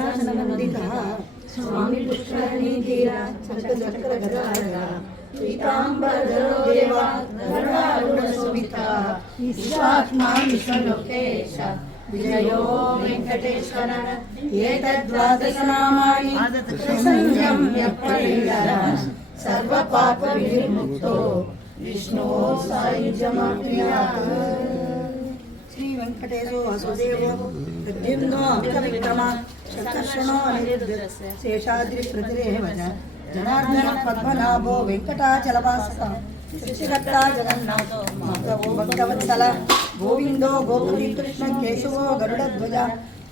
सिंहासनवन्दितः स्वामी पुष्करणी तीर चक्र गदाधर पीताम्बरधरो देवा गरुडारूढशोभितः विश्वात्मा विश्वलोकेश विजयो वेङ्कटेश्वर एतद्वादशनामानि संयम्य पठेत् सर्वपापविनिर्मुक्तो विष्णो सायुज्यमाप्नुयात्। श्री वेंकटेशो वासुदेवो प्रद्युम्नो अमितविक्रमा शतर्षणो अनिरुद्ध शेषाद्रि प्रतिरेव जनार्दन पद्मनाभो वेंकटाचलवासः सृष्टिकर्ता जगन्नाथो माधवो भक्तवत्सल गोविंदो गोपति कृष्ण केशवो गरुडध्वज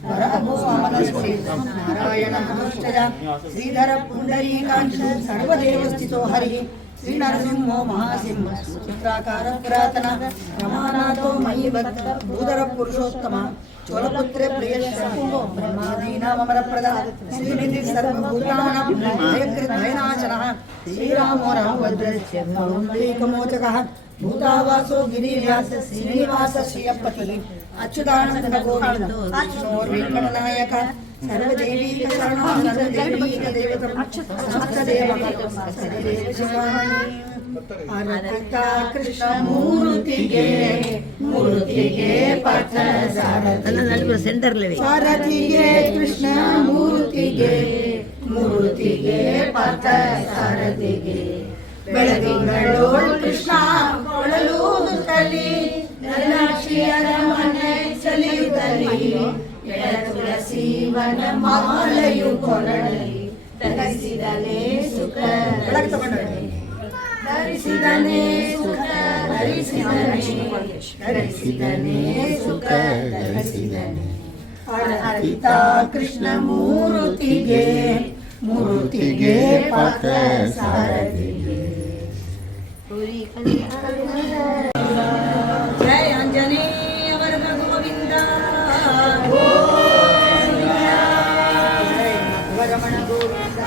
वराहो वामनस्ते नारायण नमोस्तुते श्रीधर पुंडरीकाक्ष सर्वदेवस्थितो हरिः श्रीनरसिंहो महासिंह चित्राकार पुरातन रमानाथो मयि भक्त भूधर पुरुषोत्तम चोलपुत्र प्रियशो ब्रह्मादीनामरप्रदा श्रीनिधि सर्वभूतानां भयकृद्भयनाशनः श्रीरामो रामभद्रस्य कौमुदीकमोचकः भूतावासो गिरिव्यास श्रीनिवास श्रियपतिः अच्युतानंद गोविंदो वेंकटनायक सर्वदेवीकशरणो सर्वदेवीकदेवतं सप्तदेवः सदेव शिवामणि आरतिता कृष्ण मूर्तिगे पथ सारथिगे कृष्ण मूर्तिगे पथ सारथिगे ಬೆಳದಿಂಗಳೋಳು ಕೃಷ್ಣ ಕೊಳಲೂದುತ್ತಲಿ ನಲ್ಲಾಕ್ಷಿಯರ ಮನೆ ಸಲಿಯುತ್ತಲಿ ಎಳ ತುಳಸೀವನ ಮಾಲೆಯು ಕೊರಳಲಿ ಧರಿಸಿದನೇ ಸುಖ ಧರಿಸಿದನೇ ಸುಖ ಧರಿಸಿದನೇ ಸುಖ ಧರಿಸಿದನೇ ಅರ್ಪಿತ ಕೃಷ್ಣ ಮೂರ್ತಿಗೆ ಪಥ ಸಾರಥಿಗೆ जय आंजनेय वर्ग गोविंद रमण गोविंद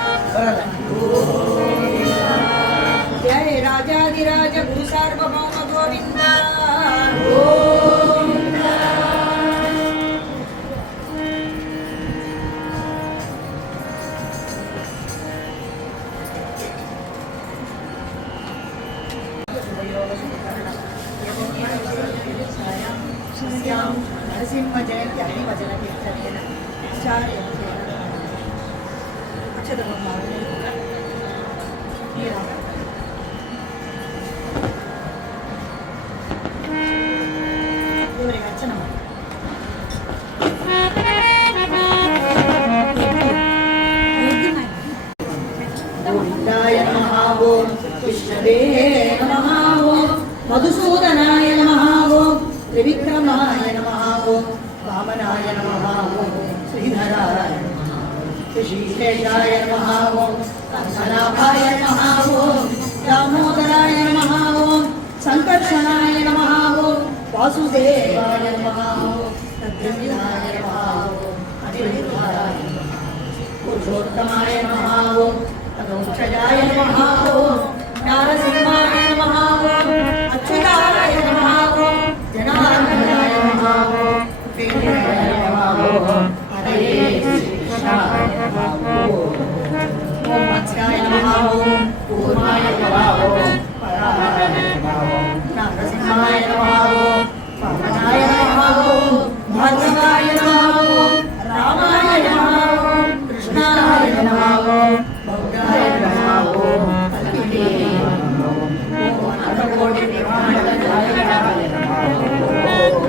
जय राजाधिराज गुरु सार्वभौम गोविंद नरसिंह जयंती भजन कीर्तनेन ದೇವರಿಗೆ ಅರ್ಚನೆ ಮಾಡಿ ಗೋವಿಂದಾಯ ನಮಃ ಓಂ ವಿಷ್ಣುವೇ ನಮಃ ಓಂ ಮಧುಸೂದನಾಯ ನಮಃ ಓಂ त्रिविक्रमाय नमः ओं वामनाय नमः ओं श्रीधराय नमः ऋषिकेशाय नमः ओं पद्मनाभाय नमः ओं दामोदराय नमः ओं संकर्षणाय नमः ओं वासुदेवाय नमः ओं प्रद्युम्नाय नमः ओं अनिरुद्धाय नमः पुरुषोत्तमाय नमः ओं तदोक्षजाय नमः ओं नारसिंहाय नमः ओं अच्युताय नमः ओं जनार्दनाय नमः ओं वेंकटाय नमः ओं हरे कृष्णाय नमः ओं मत्स्याय नमः ओं कूर्माय नमः ओं पराय नमः ओं नारसिंहाय नमः ओं वामनाय नमः ओं भार्गवाय नमः ओं रामाय नमः ओं कृष्णाय नमः ओं बौद्धाय नमः ओं कल्पिते नमः ओं अनकोटि निर्माणकाय नमः ओं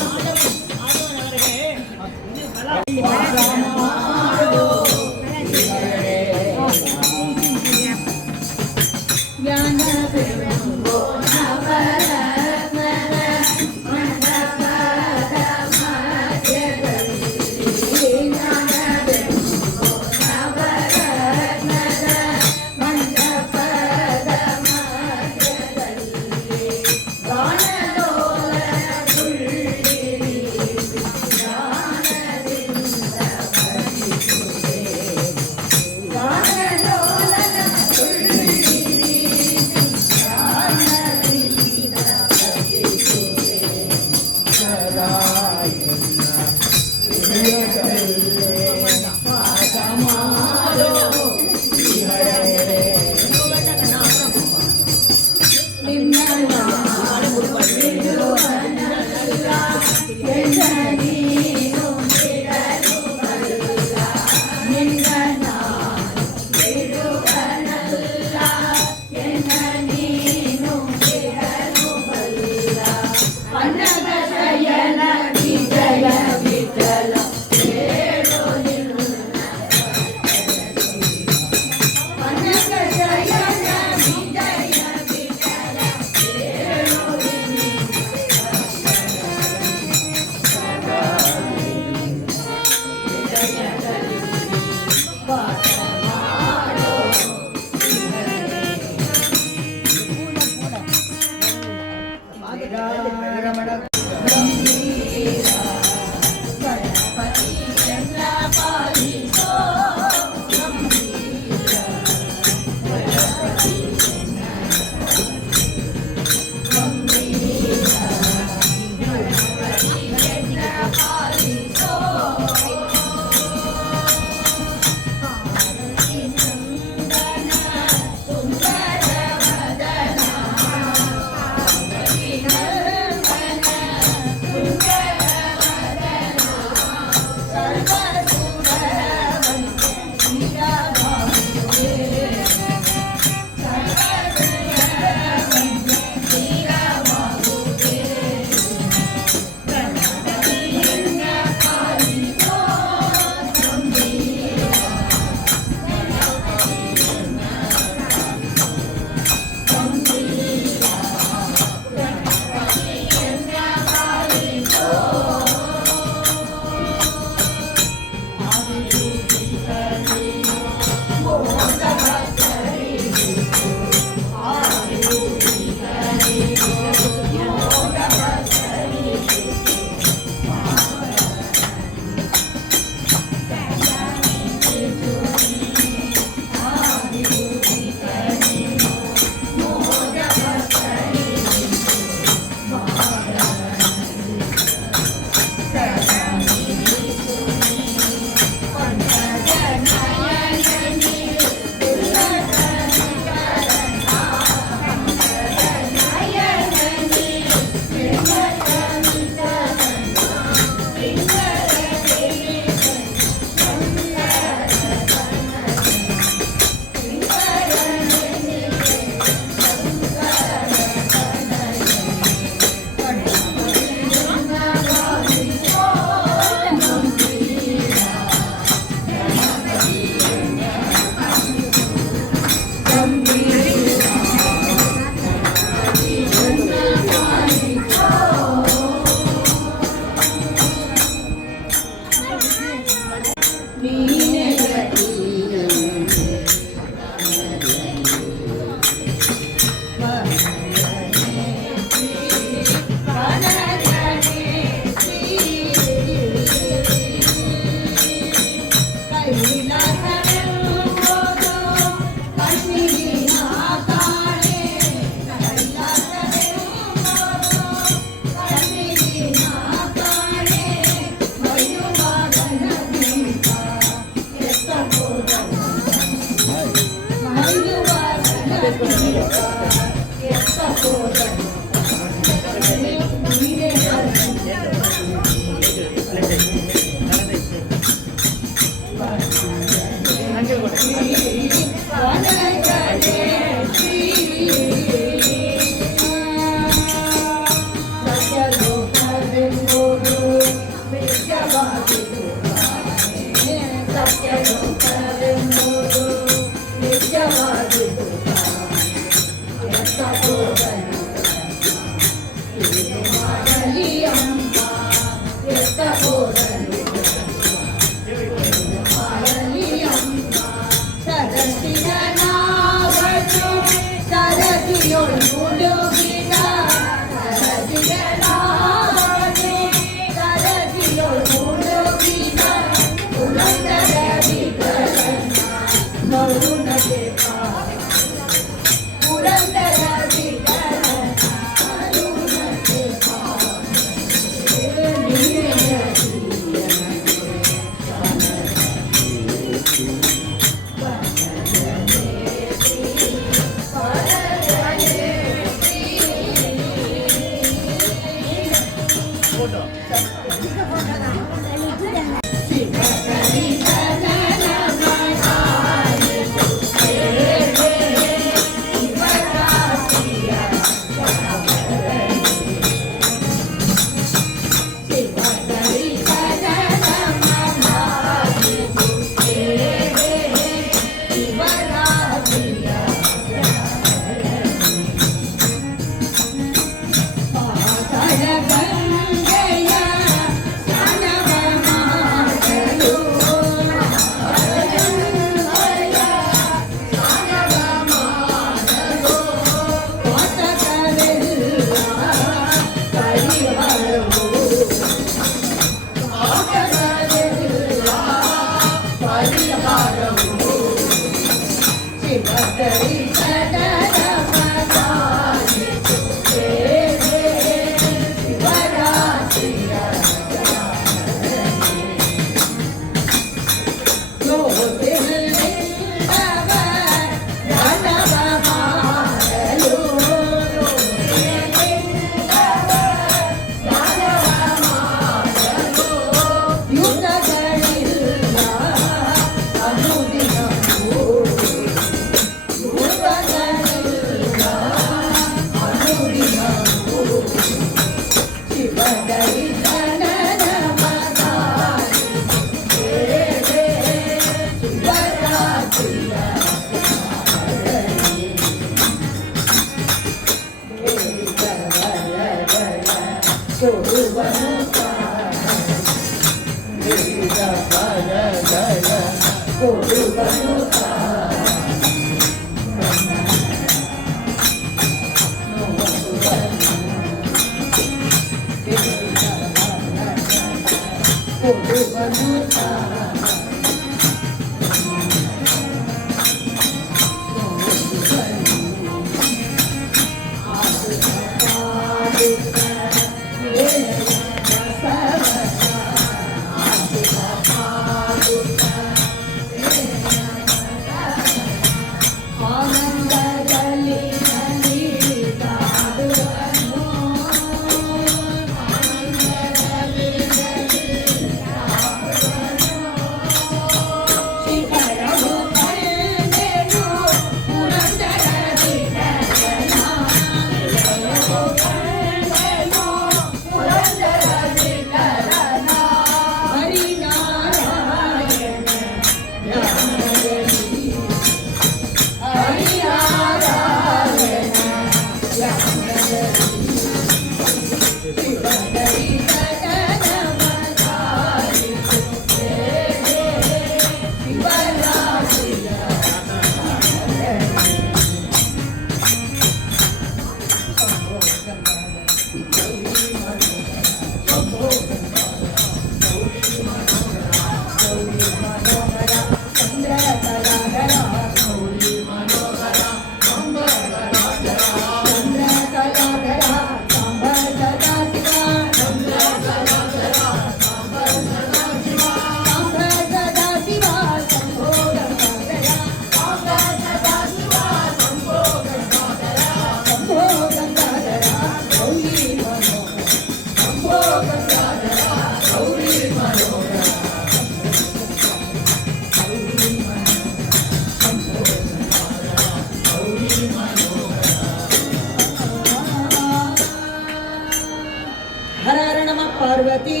पार्वती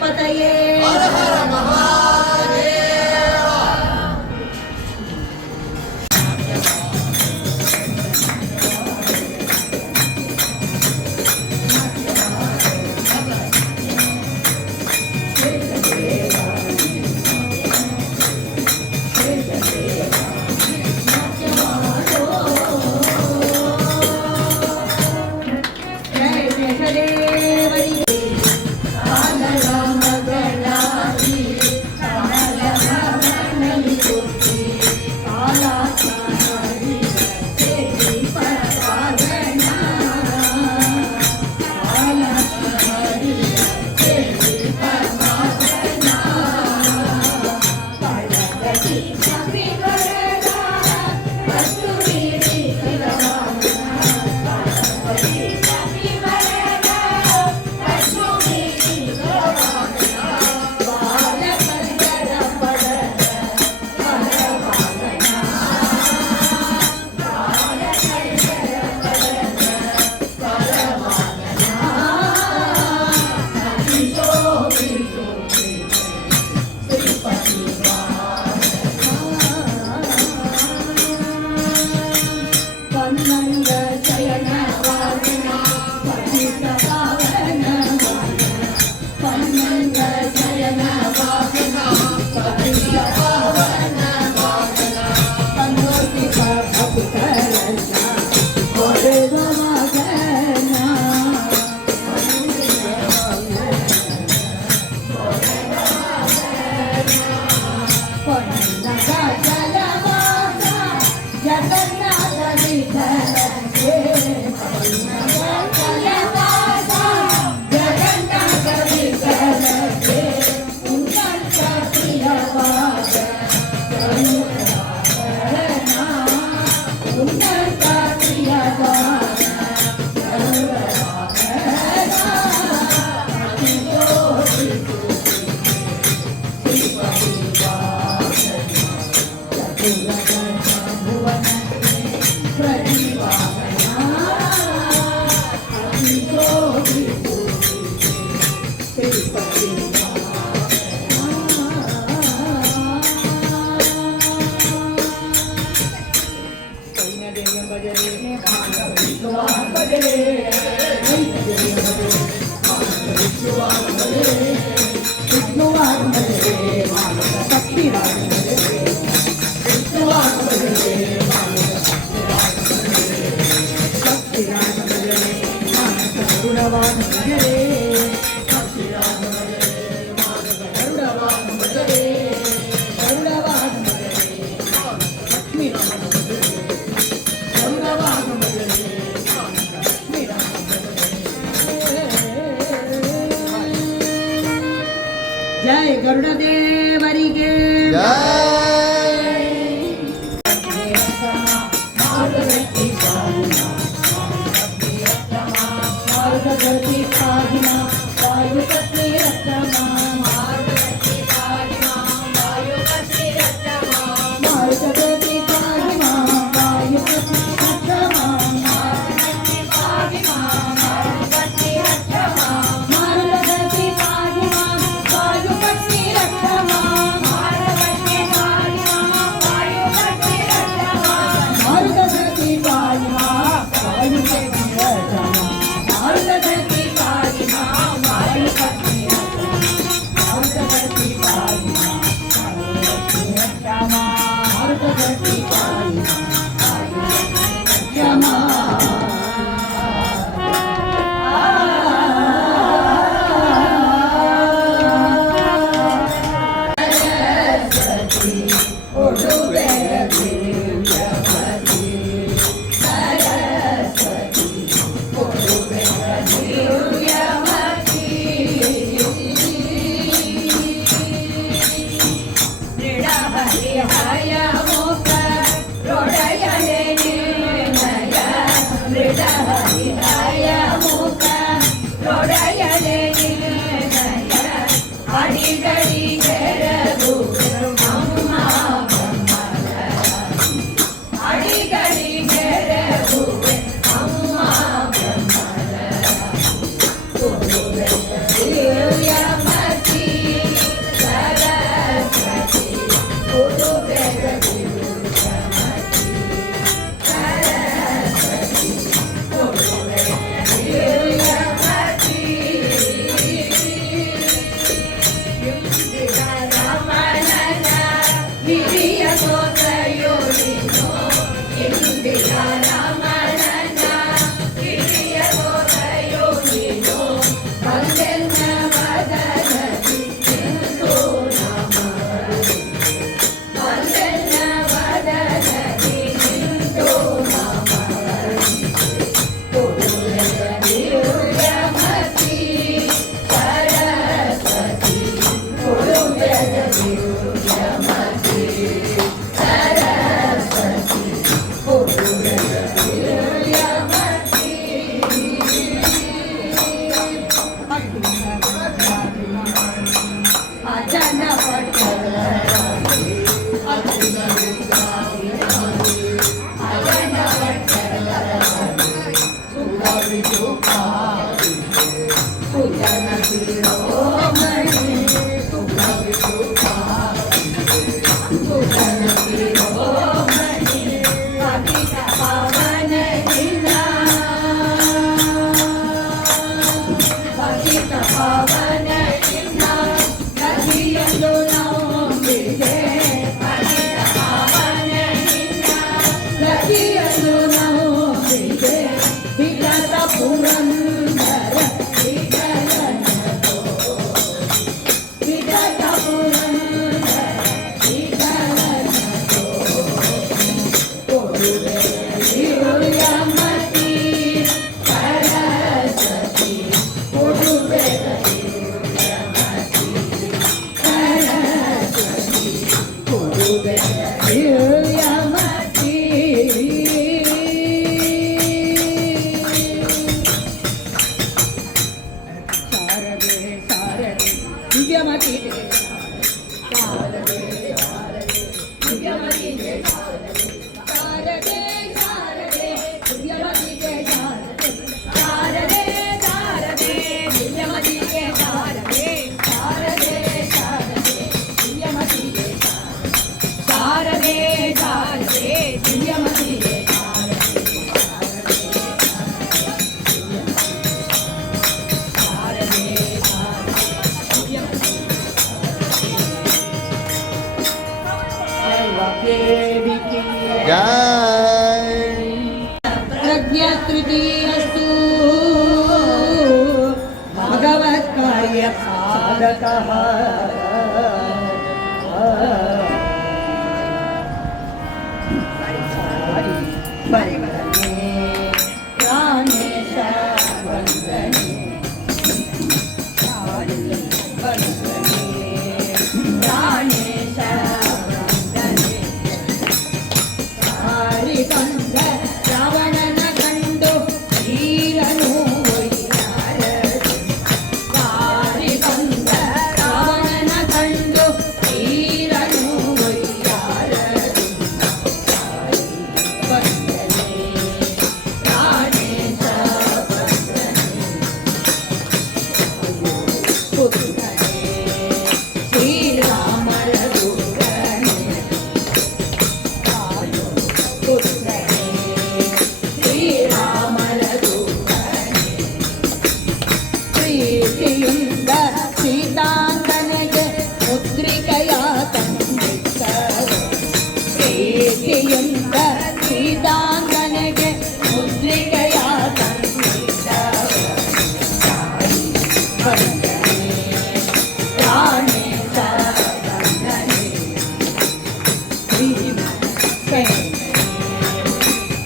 पतये हर हर महादेव। भजरे ವಿಷ್ಣುವಾಗಮಲೆ ಮಾನಸ ಶಕ್ತಿರಾಗಮಲೆ ವಿಷ್ಣುವಾಗಮಲೆ ಮಾನಸ ಶಕ್ತಿರಾಗಮಲೆ ಮಾನಸ ಗರುಡವಾಗಮಲೆ ಶಕ್ತಿರಾಗಮಲೆ ಮಾನಸ ಗರುಡವಾಗಮಲೆ ಗರುಡವಾಗಮಲೆ ಲಕ್ಷ್ಮೀರಾಗಮಲೆ ಗರುಡವಾಗಮಲೆ ಜೈ ಗರುಡ ದೇವರಿಗೆ ಮಾರ್ಗಗತಿ ಸಾಗಿನ ವಾಯುಪತ್ನಿ ರತ್ನಮ ಮಾರ್ಗಗತಿ ಸಾಗಿನ ವಾಯುಪತ್ನಿ ರತ್ನಮ ಮಾರ್ಗಗತಿ ಸಾಗಿನ ವಾಯುಪತ್ನಿ ರತ್ನಮ ಮಾರ್ಗಗತಿ ಸಾಗಿನ ವಾಯುಪತ್ನಿ ರತ್ನಮ ಮಾರ್ಗಗತಿ ಸಾಗಿನ ವಾಯುಪತ್ನಿ ರತ್ನಮ ಮಾರ್ಗಗತಿ ಸಾಗಿನ ವಾಯುಪತ್ನಿ ರತ್ನಮ ಮಾರ್ಗಗತಿ ಸಾಗಿನ ವಾಯುಪತ್ನಿ ರತ್ನಮ ಮಾರ್ಗಗತಿ ಸಾಗಿನ ವಾಯುಪತ್ನಿ ಮಾರ್ಗಗತಿ ಸಾಗಿನ ಮಾರ್ಗಗತಿ ಸಾಗಿನ ಯಮ ಸರಸ್ವತಿ ಒಡುವೆ ದಿವ್ಯವತಿ ಸರಸ್ವತಿ ಒಡುವೆ ದಿವ್ಯವತಿ ದೃಢಹರಿಹಯ ಮುಖ ಹೃದಯನೆ ನಿರ್ಣಯ ದೃಢಹರಿಹಯ ಮುಖ ಹೃದಯನೆ ನಿರ್ಣಯ ಅಡಿಗಡಿ ಜರಗು ಅಮ್ಮ ಬ್ರಹ್ಮರ ಅಡಿಗಡಿ ಜರಗು ಅಮ್ಮ ಬ್ರಹ್ಮರ ದಿವ್ಯಮತಿ ಸರಸ್ವತಿ ಉಡುಗೆ ದಿವ್ಯಮತಿ ಸರಸ್ವತಿ ಉಡುಗೆ ದಿವ್ಯಮತಿ ರಮಣನ ಹಿರಿಯ ಸೋದಯೋನಿನೋ ಇಂದಿರ ರಮಣನ ಹಿರಿಯ ಸೋದಯೋನಿನೋ ಬಂದೆನ್ನ ವದನದಿ ಎಂದು ನಮರು ಬಂದೆನ್ನ ವದನದಿ ಎಂದು ನಮರು ದಿವ್ಯಮತಿ ಸರಸ್ವತಿ ಉಡುಗೆ ದಿವ್ಯಮತಿ ಸರಸ್ವತಿ ಉಡುಗೆ ದಿವ್ಯಮತಿ ಅಜನ ಪಟ್ಟದ ಅಜನ ಪಟ್ಟದ ಸುಜನ ಶಿರೋಮಣಿ ಸುಜನ ಶಿರೋಮಣಿ ಪತಿತ ಪವನ ದಿನ ಪತಿತ ಪವನ ದಿನ ನದಿಯಲು ನಂಬಿದೆ ಪತಿತ ಪವನ ದಿನ ನದಿಯಲು ನಂಬಿದೆ ವಿಗತ ಪುರಂದರ ವಿಗಲನ ವಿಗತ ಪುರಂದರ ವಿಗಲನ ಕೊಡುವೆ ದಿವ್ಯಮತಿ ಸರಸ್ವತಿ ಕೊಡುವೆ तृतीयस्तु भगवत्कार्य साधकः वन्दने प्राणेश वन्दने प्राणेश वन्दने ಹರಿಕಂದ ರಾವಣನ ಕಂಡು ಧೀರನು ಒಯ್ಯಾರದು. ಹರಿಕಂದ ರಾವಣನ ಕಂಡು ಧೀರನು ಒಯ್ಯಾರದು. ವಂದನೆ ಪ್ರಾಣೇಶ ವಂದನೆ ಪುತ್ರನೇ ಶ್ರೀರಾಮರ ದೂರನೇ ಶ್ರೀರಾಮರ ದೂರನೇ ಪ್ರೀತಿಯಿಂದ ಸೀತಾಂಗನೆಗೆ ಮುದ್ರಿಕೆಯ ತಂದಿಟ್ಟರು. ಪ್ರೀತಿಯಿಂದ ಸೀತಾಂಗನೆಗೆ ಮುದ್ರಿಕೆಯ ತಂದಿಟ್ಟರು. ವಂದನೆ ಪ್ರಾಣೇಶ ವಂದನೆ ಭೀಮ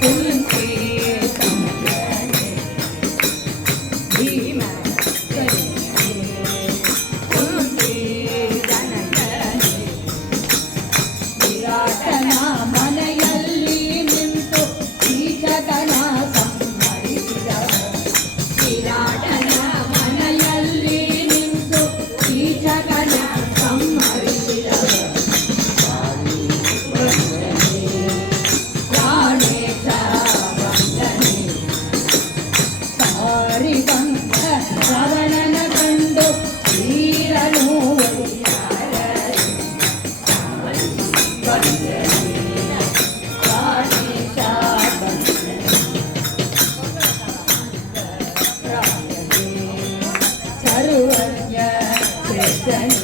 ಕುಂತಿ ಸಂಜನೆ ಭೀಮ ಕುಂತಿ ಜನಕನೆ ವಿರಾಟನ ಮನೆಯಲ್ಲಿ ನಿಂತು ಕೀಚಕನ ಸಂಹರಿಸಿದವ. ವಿರಾಟನ ಮನೆಯಲ್ಲಿ ನಿಂತು ಕೀಚಕನ ಸಂಹರಿಸಿದವ. ಪ್ರಾಣೇಶ ವಂದನೆ ಹರಿಕಂದ ರಾವಣನ ಕಂಡು ಧೀರನು ಒಯ್ಯಾರದು. ವಂದನೆ ಪ್ರಾಣೇಶ ವಂದನೆ ಸರ್ವಜ್ಞ ಶ್ರೇಷ್ಠನೇ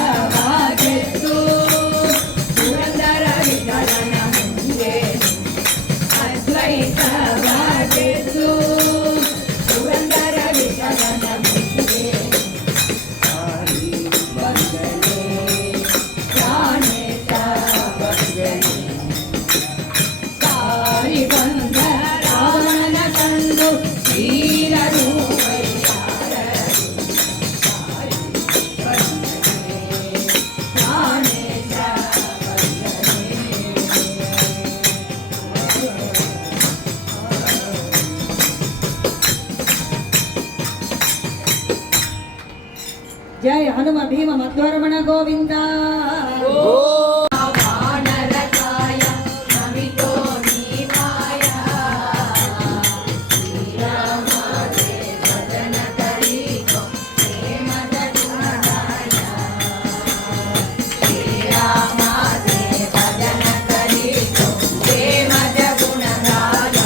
ಅದ್ವೈತವಾಗಿದ್ದು ಪುರಂದರ ವಿಠಲನ ಮುಂದೆ. ಅದ್ವೈತವಾಗಿದ್ದು ಪುರಂದರ ವಿಠಲನ ಮುಂದೆ. ವಂದನೆ ಪ್ರಾಣೇಶ ವಂದನೆ ಸಾರಿ ಬಂದ ರಾವಣನ ಕಂಡು ಧೀರನು ಒಯ್ಯಾರದು. ಪ್ರಾಣೇಶ ವಂದನೆ ಜಯ ಹನುಮ ಭೀಮ ಮಧ್ವರಮಣ ಗೋವಿಂದ. ವಾನರಕಾಯ ನಮಿತೋ ನೀವಾಯ ಶ್ರೀರಾಮ ಭಜನ ಕರಿಕೋ ಪ್ರೇಮದ ಗುಣಗಾಯ. ಶ್ರೀರಾಮ ಭಜನ ಕರಿಕೋ ಪ್ರೇಮದ ಗುಣಗಾಯ.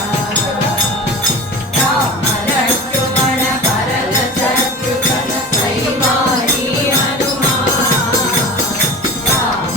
ರಾಮ ಲಕ್ಷ್ಮಣ ಭರತ ಶತ್ರುಘ್ನ ಕೈವಾರಿ ಹನುಮ. ರಾಮ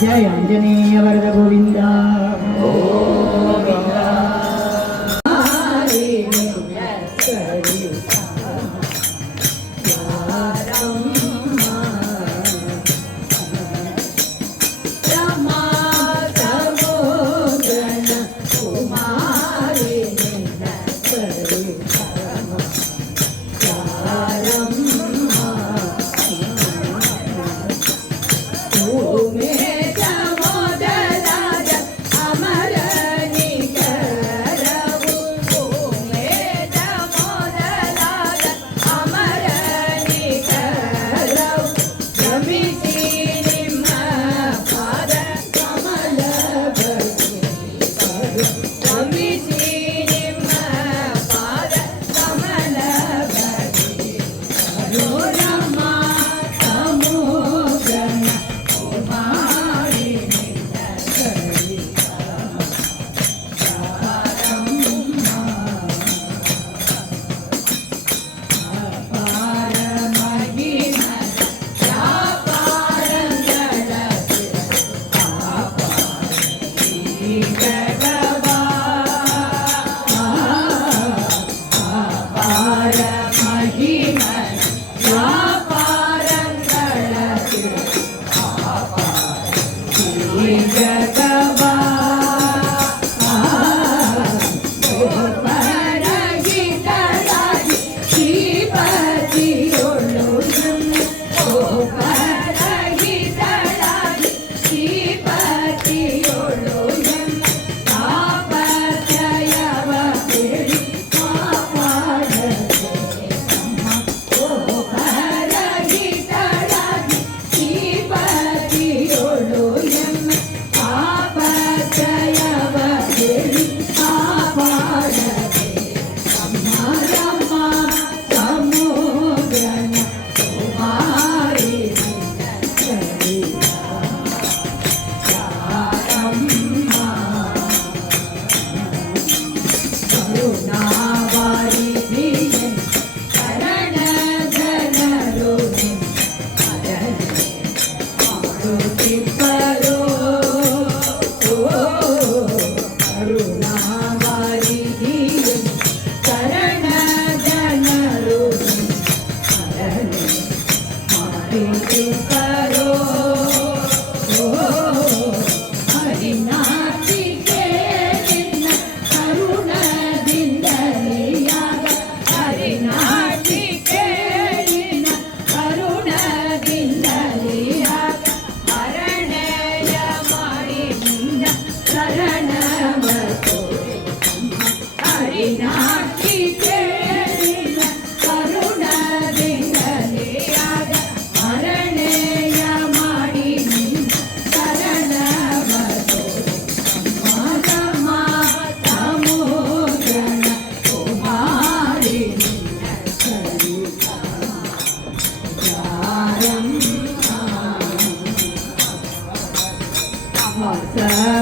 ಜಯ ಆಂಜನೇಯ ವರದ ಗೋವಿಂದ.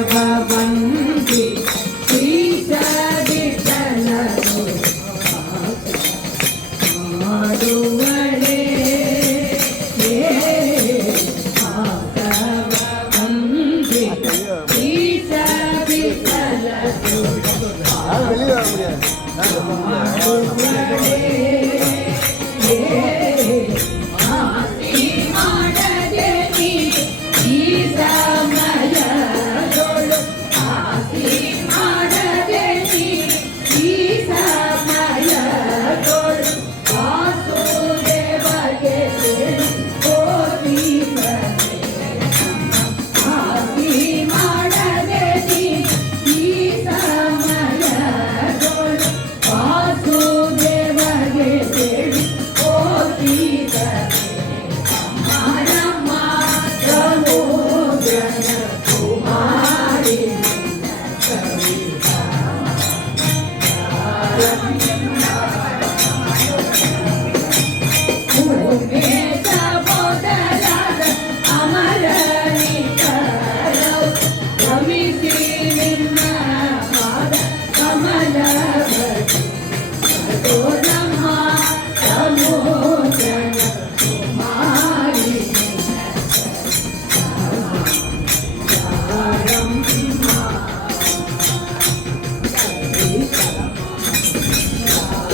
ಭಗವಂತಿ ಶ್ರೀಶ ವಿಠಲನು ಮಾಡುವಳೆ ಭಗವಂತಿ ಶ್ರೀಶ ವಿಠಲನು ಮಾಡುವಳೆ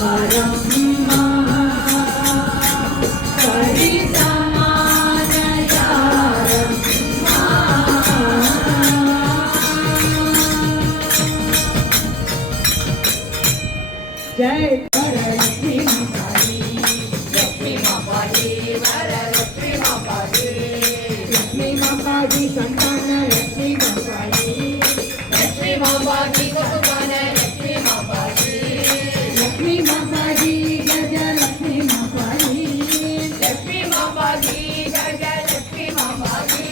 ಯಾರಮ್ಮ ಕರಿ ಸಮಾನ ಯಾರಮ್ಮ ಜೈ ವರಲಕ್ಷ್ಮಿ ಮಾತಾಡಿ ಲಕ್ಷ್ಮಿ ಮಾತಾಡಿ ವರಲಕ್ಷ್ಮಿ ಮಾತಾಡಿ ಲಕ್ಷ್ಮೀ ಮಾತಾಜಿ ಸಂತಾನ ಲಕ್ಷ್ಮೀ ಮಾತಾಜಿ ಲಕ್ಷ್ಮಿ ಮಾತಾಡಿ ಕುಟುಂಬನ ಲಕ್ಷ್ಮಿ ಮಾತಾಡಿ ಲಕ್ಷ್ಮೀ ಮಾತಾಜಿ ಗಜ ಲಕ್ಷ್ಮೀ ಮಾತಾಜಿ ಲಕ್ಷ್ಮಿ ಮಾತಾಡಿ ಗಜ ಲಕ್ಷ್ಮಿ ಮಾತಾಡಿ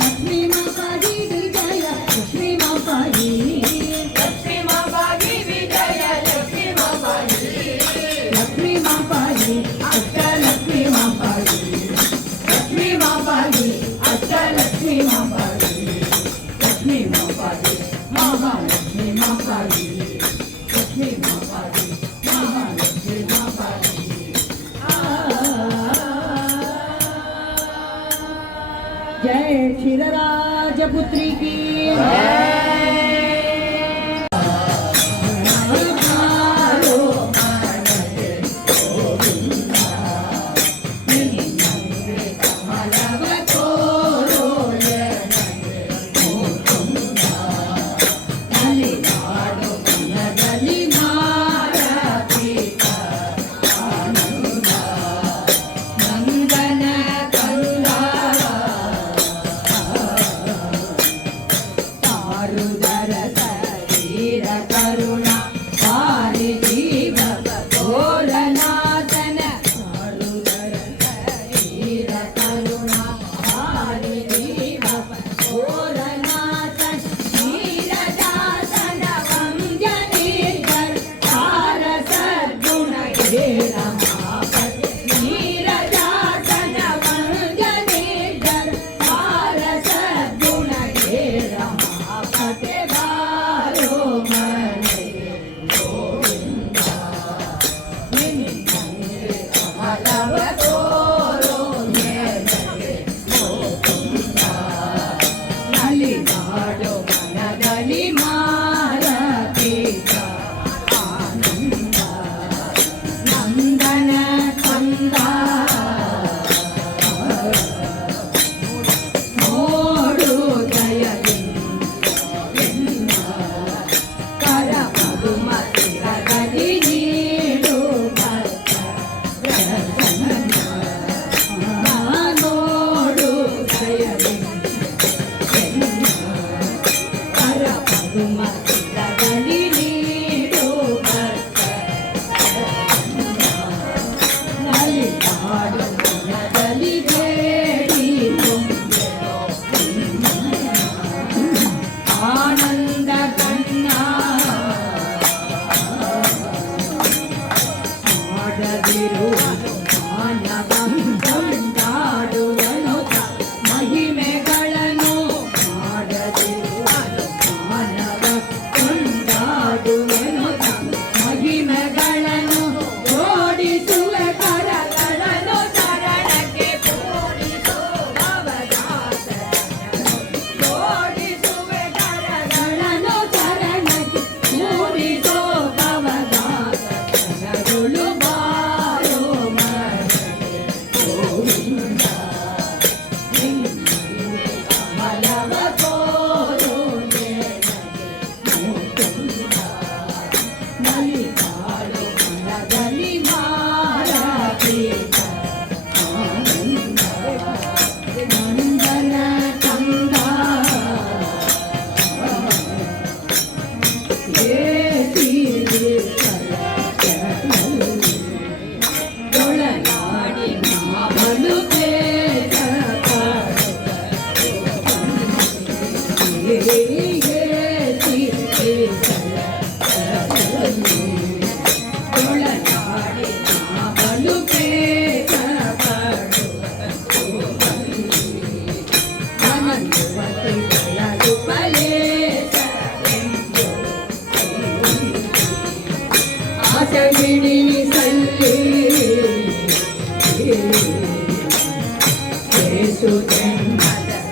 ಲಕ್ಷ್ಮೀ ಮಾತಾಜಿ ವಿಜಯ ಲಕ್ಷ್ಮೀ ಮಾತಾಜಿ ಲಕ್ಷ್ಮಿ ಮಾತಾಡಿ ವಿಜಯ ಲಕ್ಷ್ಮಿ ಮಾತಾಡಿ ಲಕ್ಷ್ಮೀ ಮಾತಾಜಿ ಅಷ್ಟ ಲಕ್ಷ್ಮೀ ಮಾತಾಜಿ ಲಕ್ಷ್ಮಿ ಮಾತಾಡಿ ಅಷ್ಟ ಲಕ್ಷ್ಮಿ ಮಾತಾಡಿ ಲಕ್ಷ್ಮಿ ಮಾತಾಡಿ ಮಹಾಲಕ್ಷ್ಮಿ ಮಾತಾಡಿ ಲಕ್ಷ್ಮಿ ಮಾತಾಡಿ ಮಹಾಲಕ್ಷ್ಮಿ ಮಾತಾಡಿ जय क्षीरराजपुत्री की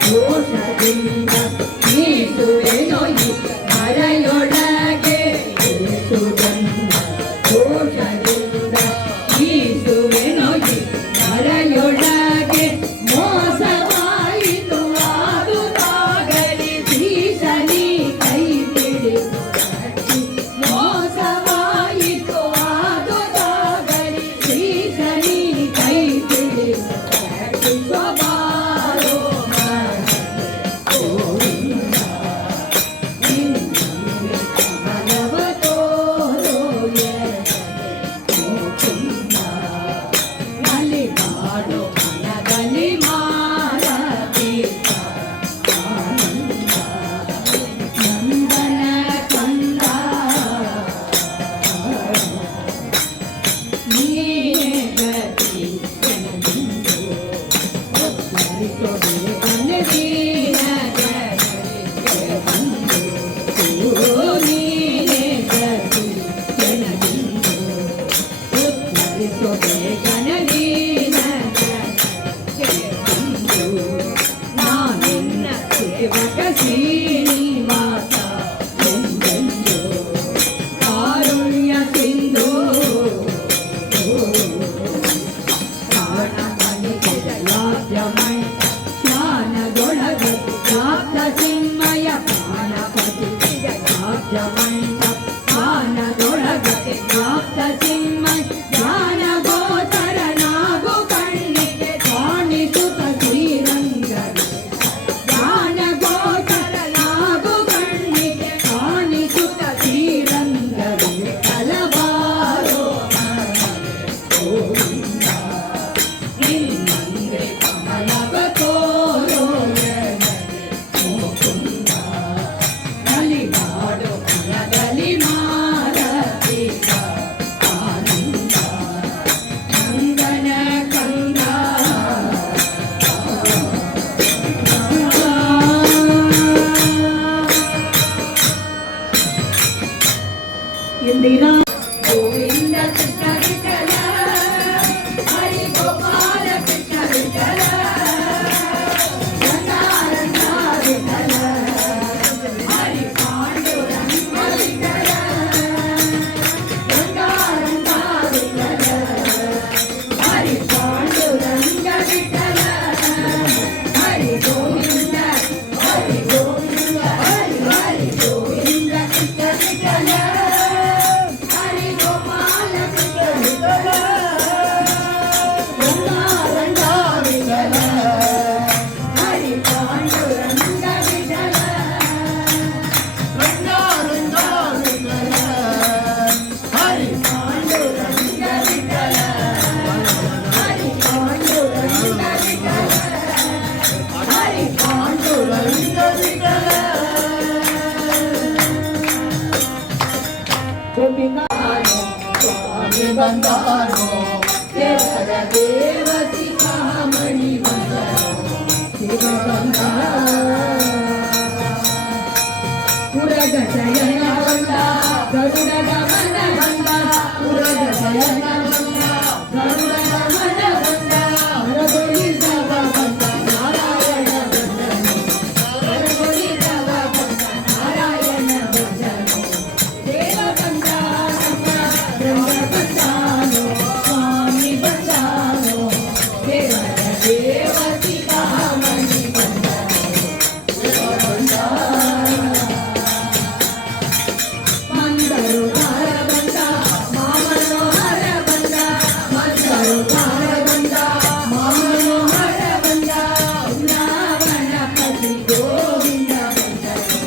ದೋಷದಿಂದ ನೀಸುವೆನೊಯ್ಯಿ ಹರೆಯೊಳಗೆ ದೋಷದಿಂದ ಮಾಡು ಮನದಲ್ಲಿ ಮಾರತೀರ್ಥ ಆನಂದ ನಂದನ ಕಂದ ನೀನೇ ಗತಿ ಎನಗಿಂದು ಉದ್ಧರಿಸೋದೆ ಕನ್ನಡೀನ ಜನರಿಗೆ ಬಂದು ನೀನೇ ಗತಿ ಎನಗಿಂದು ಉದ್ಧರಿಸೋದೆ ಕನ್ನಡೀನ ಜನರಿಗೆ ಬಂದು ನಾನಿನ್ನ ಸೇವಕ ಶ್ರೀನಿವಾಸ ಎಂದೆಂದು ಕಾರುಣ್ಯ ಸಿಂಧು ಜ್ಞಾನದೊಳಗತಿ ಜ್ಞಾಪ್ತ ಚಿನ್ಮಯ ಜ್ಞಾನ ಗೋಚರನಾಗು ಕಣ್ಣಿಗೆ ಕಾಣಿಸುತ್ತ ಶ್ರೀರಂಗರು ಜ್ಞಾನ ಗೋಚರನಾಗು ಕಣ್ಣಿಗೆ ಕಾಣಿಸುತ್ತ ಶ್ರೀರಂಗರು ಹಲವಾರು ಗೋವಿಂದ ನಿನ್ನಂದ್ರೆ ಕಮಲವ ತೋರೋ ಮುಕುಂದ ನಲಿದಾಡು ಮನದಲ್ಲಿ ಮಾರತೀರ್ಥ ಆನಂದ ನಂದನ ಕಂದ ಇಂದಿರಾ ಗೋವಿಂದ ಕೃಷ್ಣ ವಿಠಲ ಹರಿ ಗೋಪಾಲ ಕೃಷ್ಣ ವಿಠಲ ರಂಗಾರಂಗ ವಿಠಲ ಹರಿ ಪಾಂಡುರಂಗ ವಿಠಲ ರಂಗಾರಂಗ ವಿಠಲ ಹರಿ ಪಾಂಡುರಂಗ ವಿಠಲ ಹರಿ ಗೋವಿಂದ ಹರಿ ಗೋವಿಂದ ಹರಿ ಹರಿ ಗೋವಿಂದ ಕೃಷ್ಣ ವಿಠಲ ಹರಿ ಗೋಪಾಲ ಕೃಷ್ಣ ವಿಠಲ ರಂಗಾರಂಗ ವಿಠಲ ಹರಿ ಪಾಂಡುರಂಗ ವಿಠಲ ರಂಗಾರಂಗ ವಿಠಲ ಹರಿ ಪಾಂಡುರಂಗ ವಿಠಲ ಹರಿ ಪಾಂಡುರಂಗ ವಿಠಲ ಹರಿ ಪಾಂಡುರಂಗ ವಿಠಲ ಸ್ವಾಮಿ ಬಂದಾರೋ ದೇವರ ದೇವತಿ ಕಾಮಣಿ ಬಂದರು ಶಿವ ಬಂದ ಪುರದ ಶಯನ ಬಂದ ಗರುಡ ಗಮನ ಬಂದ ಪುರದ ಶಯನ ಬಂದ ಗರುಡ ಗಮನ ಬಂದ ಹರಗೊಳಿಸವ ಬಂದ ನಾರಾಯಣ ಬಂದನು ಹರಗೊಳಿಸವ ಬಂದ ನಾರಾಯಣ ಬಂದನು ದೇವ ಬಂದ ನಮ್ಮ ರಂಗ ಬಂದಾನು ಸ್ವಾಮಿ ಬಂದಾನು ದೇವರ ದೇವತಿ ಕಾಮಣಿ ಬಂದನು ದೇವ ಬಂದ ಮಂದರು ಧಾರ ಬಂದ ಮಾಮನೋಹರ ಬಂದ ಮಂದರು ಧಾರ ಬಂದ ಮಾಮನೋಹರ ಬಂದ ಬೃಂದಾವನ ಪತಿ ಗೋವಿಂದ ಬಂದರು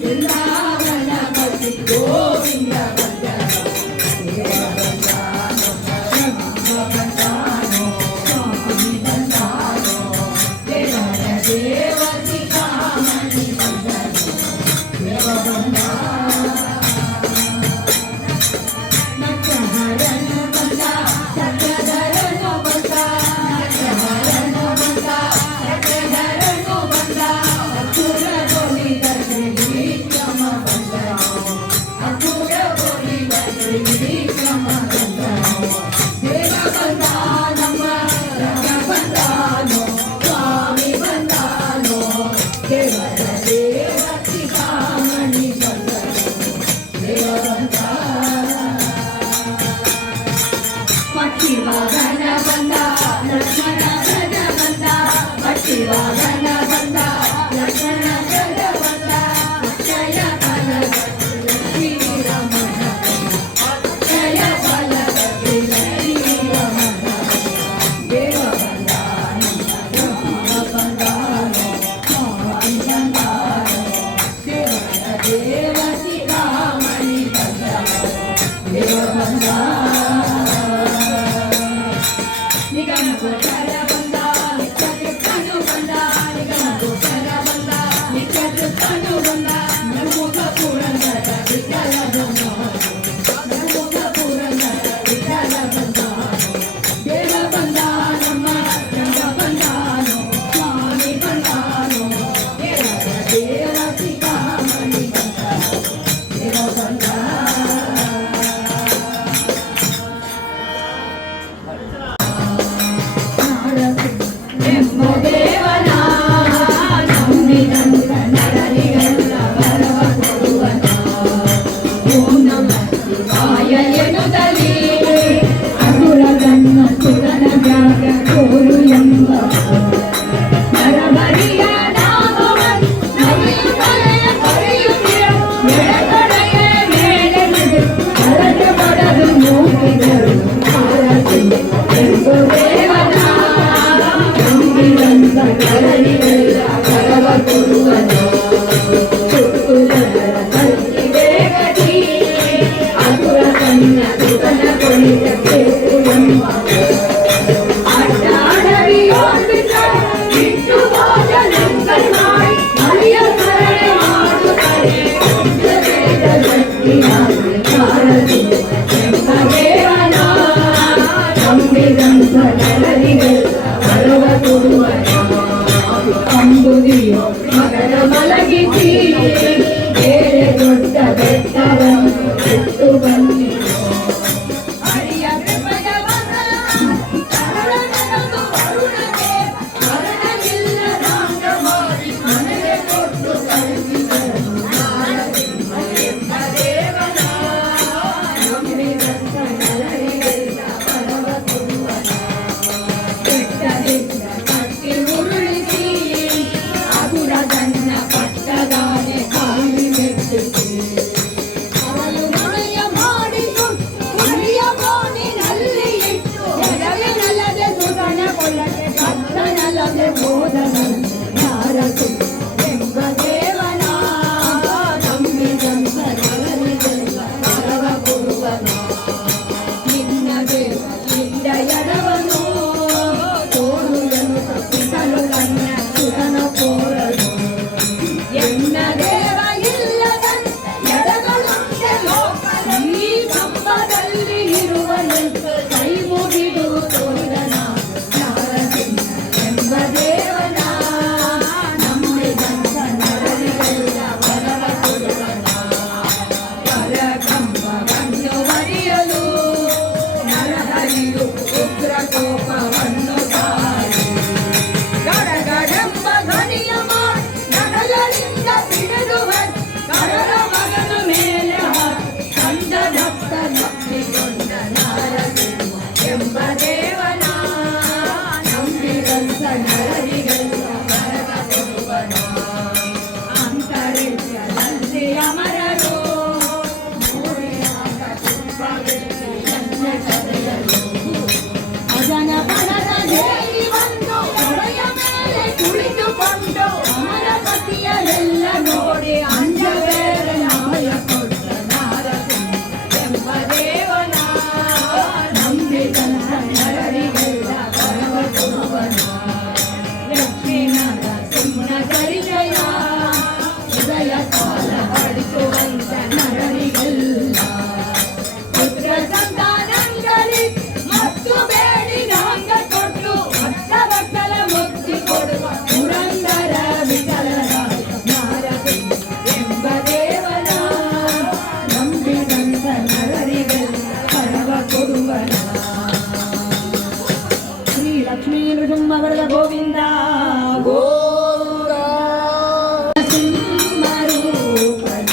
ಬೃಂದಾವನ ಪತಿ ಗೋವಿಂದ ಬಂದರು ದೇವ ಬಂದಾನು ರಂಗ ಬಂದಾನು ಸ್ವಾಮಿ ಬಂದಾನು ದೇವರ ದೇವತಿ ಕಾಮಣಿ ಬಂದನು ದೇವ ಬಂದ ನಟಹರನ ಬಂದ ಚಕ್ರಧರನ ಬಂದ ನಟಹರನ ಬಂದ ಚಕ್ರಧರನ ಬಂದ ಅಸುರ ಗೋಲಿದ ತ್ರಿವಿಕ್ರಮ ಬಂದನು ಅಸುರ ಗೋಲಿದ ತ್ರಿವಿಕ್ರಮ ಬಂದನು ದೇವ ಬಂದ ನಮ್ಮ ರಂಗ ಬಂದಾನು ಸ್ವಾಮಿ ಬಂದಾನು ದೇವರ ದೇವತಿ ಕಾಮಣಿ ಬಂದನು ದೇವ ಬಂದ ಪಟ್ಟಿವಾಗನ ಬಂದ ಲಕ್ಷ್ಮಣ ಗದ ಬಂದ ಪಟ್ಟಿವಾಗನ ಬಂದ ಲಕ್ಷ್ಮಣ ಗದ ಬಂದ ಅಕ್ಷಯ ಫಲದ ಶ್ರೀರಮಣ ಅಕ್ಷಯ ಫಲದ ಶ್ರೀರಮಣ ದೇವ ಬಂದ ನಮ್ಮ ಬಂದಾನು ಸ್ವಾಮಿ ಬಂದಾನು ದೇವರ ದೇವತಿ ಕಾಮಣಿ ಬಂದನು ದೇವ ಬಂದ ನಿಗಮ ಕೊಟ್ಟ ವರವ ಕೊಡುವನ ಅಂಬುದಿಯೋ ಮಗನ ಮಲಗಿಸಿ ಬೇರೆ ದೊಡ್ಡ ಬೆಟ್ಟವನ್ನು ಬಿಟ್ಟು ಬನ್ನಿ ಹರಿಯ ಕೃಪೆಯ ವರ ಕರುಣನದು ವರುಣಗೆ ಮರಣವಿಲ್ಲದಾಂಗ ಮಾಡಿ ಮನೆಗೆ ಕೊಟ್ಟು ಕಳಿಸಿದನು ಎಂಬ ದೇವನ ನಂಬಿದಂತ ನರರಿಗೆಲ್ಲ ವರವ ಕೊಡುವನ ಬೆಟ್ಟದಿಂದ ಕಟ್ಟಿ ಉರುಳಿಸಿ ಅಗುರದನ್ನ ಪಟ್ಟದಾನೆ ಕಾಲಿ ಮೆಟ್ಟಿಸಿ ಅವಳು ಮನೆಯ ಮಾಡಿಕೊಂಡು ಮನೆಯ ಬೋನಿನಲ್ಲಿ ಇಟ್ಟು ಎಡವಿನಲ್ಲದೆ ಸುಗಣ ಕೊಳ್ಳದೆ ಕತ್ತನಲ್ಲದೆ ಬೋಧನಂತೆ ಯಾರದು ಎಂಬ ದೇವನ ನಂಬಿದಂತ ನರರಿಗೆಲ್ಲ ವರವ ಕೊಡುವನ ನಿನ್ನ ದೇವರಿಂದ ಎಡವನು ತೋರುದನು ತಪ್ಪಿಸಲು ನನ್ನ ಸುರನ ಕೋರನು ಎನ್ನ ದೇವ ಇಲ್ಲದಂತ ಎಡಗಳುಂಟೆ ಲೋಕ ಈ ಕಂಬದಲ್ಲಿ ಇರುವನಂತೆ ಕೈ ಮುಗಿದು ತೋರಿದನ ನಾರಸಿಂಹ ಎಂಬ ದೇವನ ನಂಬಿದಂತ ನರರಿಗೆಲ್ಲ ವರವ ಕೊಡುವನ ಪರಕಂಬವನ್ನು ಹರಿಯಲು ನರಹರಿಯು ಉಗ್ರ ಕೋಪವನ್ನು ತಾಳಿ ಗಡಗಡೆಂಬ ಧ್ವನಿಯ ಮಾಡಿ ನಗಲರಿಂದ ಬಿಡಿದು ಕರರ ಮಗನ ಮೇಲೆ ಹಾಕಿ ಕಂದ ಭಕ್ತ ನಂಬಿಕೊಂಡ ನಾರಸಿಂಹ ಎಂಬ ದೇವನ ನಂಬಿದಂತ ನರರಿಗೆಲ್ಲ ವರವ ಕೊಡುವನ ಅಂತರಿಕ್ಷದಲ್ಲಿ ಅಮರರು ಮೂಡಿಯಾದ ಪುಷ್ಪವೆತ್ತಿ ನನ್ನ ಕರೆಯಲು ಅಜನ ಬಣದ ದೇವಿ ಬಂದು ಹೊಳೆಯ ಮೇಲೆ ಕುಳಿತುಕೊಂಡು ಅಮರಪತಿಯರೆಲ್ಲ ನೋಡಿ ಅಂಜಬೇರೆ ನಾಯ ಕೊಟ್ಟ ನಾರಸಿಂಹ ಎಂಬ ದೇವನ ನಂಬಿದಂತ ನರರಿಗೆಲ್ಲ ವರವ ಕೊಡುವನ ಲಕ್ಷ್ಮೀ ನರಸಿಂಹ ಪರಿಚಯ ಹೃದಯ ಕಾಲ ಪಡಿಸುವಂತ ನರರಿಗೆಲ್ಲ ಪುತ್ರ ಸಂತಾನಂಗಲಿ ಮತ್ತು ಬೇಡಿದಂಗ ಕೊಟ್ಟು ಭಕ್ತವತ್ಸಲ ಮುಕ್ತಿ ಕೊಡುವ ಪುರಂದರ ವಿಠಲರಾಯ ನಾರಸಿಂಹ ಎಂಬ ದೇವನ ನಂಬಿದಂತ ನರರಿಗೆಲ್ಲ ವರವ ಕೊಡುವನ ಶ್ರೀ ಲಕ್ಷ್ಮೀ ನೃಸಿಂಹ ವರದ ಗೋವಿಂದ ಗೋವಿಂದ ಸಿಂಹರೂಪನ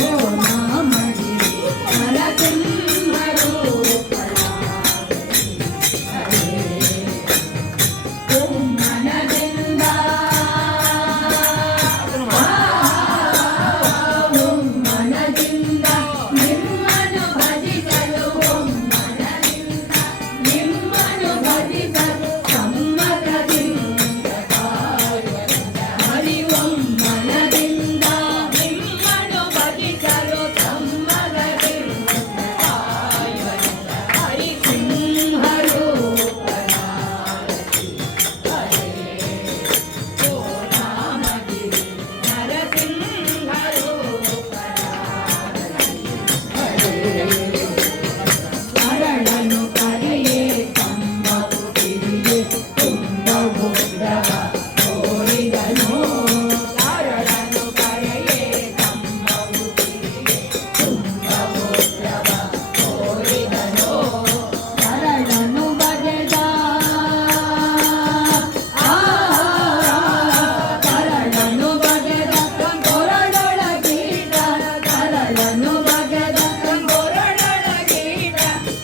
ಓ ನಾಮದಿ ನರಸಿಂಹರೂಪನ ಓಂ ಮನದಿಂದ ಓಂ ಮನದಿಂದ ನಿಮ್ಮನ್ನು ಭಜಿಸಲು ಓಂ ಮನದಿಂದ ನಿಮ್ಮನ್ನು ಭಜಿಸಲು ಸಮ್ಮತದಿಂದ ಹರಿ ಓಂ ಮನದಿಂದ ನಿಮ್ಮನ್ನು ಭಜಿಸಲು ಸಮ್ಮತದಿಂದ ಹರಿ ಸಿಂಹರೂಪನ ಓ ರಾಮಗಿರಿ ನರಸಿಂಹರೂಪನ ಕರಳನು ಕರೆಯೇ ಕಂಬವು ಕಿರಿಯೇ ತುಂಬವು ಉಗ್ರವ ತೋರಿದನು ಕರಳನು ಕರೆಯೇ ಕಂಬವು ಕಿರಿಯೇ ತುಂಬವು ಉಗ್ರವ ತೋರಿದನು ಕರಳನು ಬಗೆದ ಕರಳನು ಬಗೆದ ಕೊರಡೊಳಗೀಟ ಕರಳನು ಬಗೆದ ಕೊರಡೊಳಗೀಟ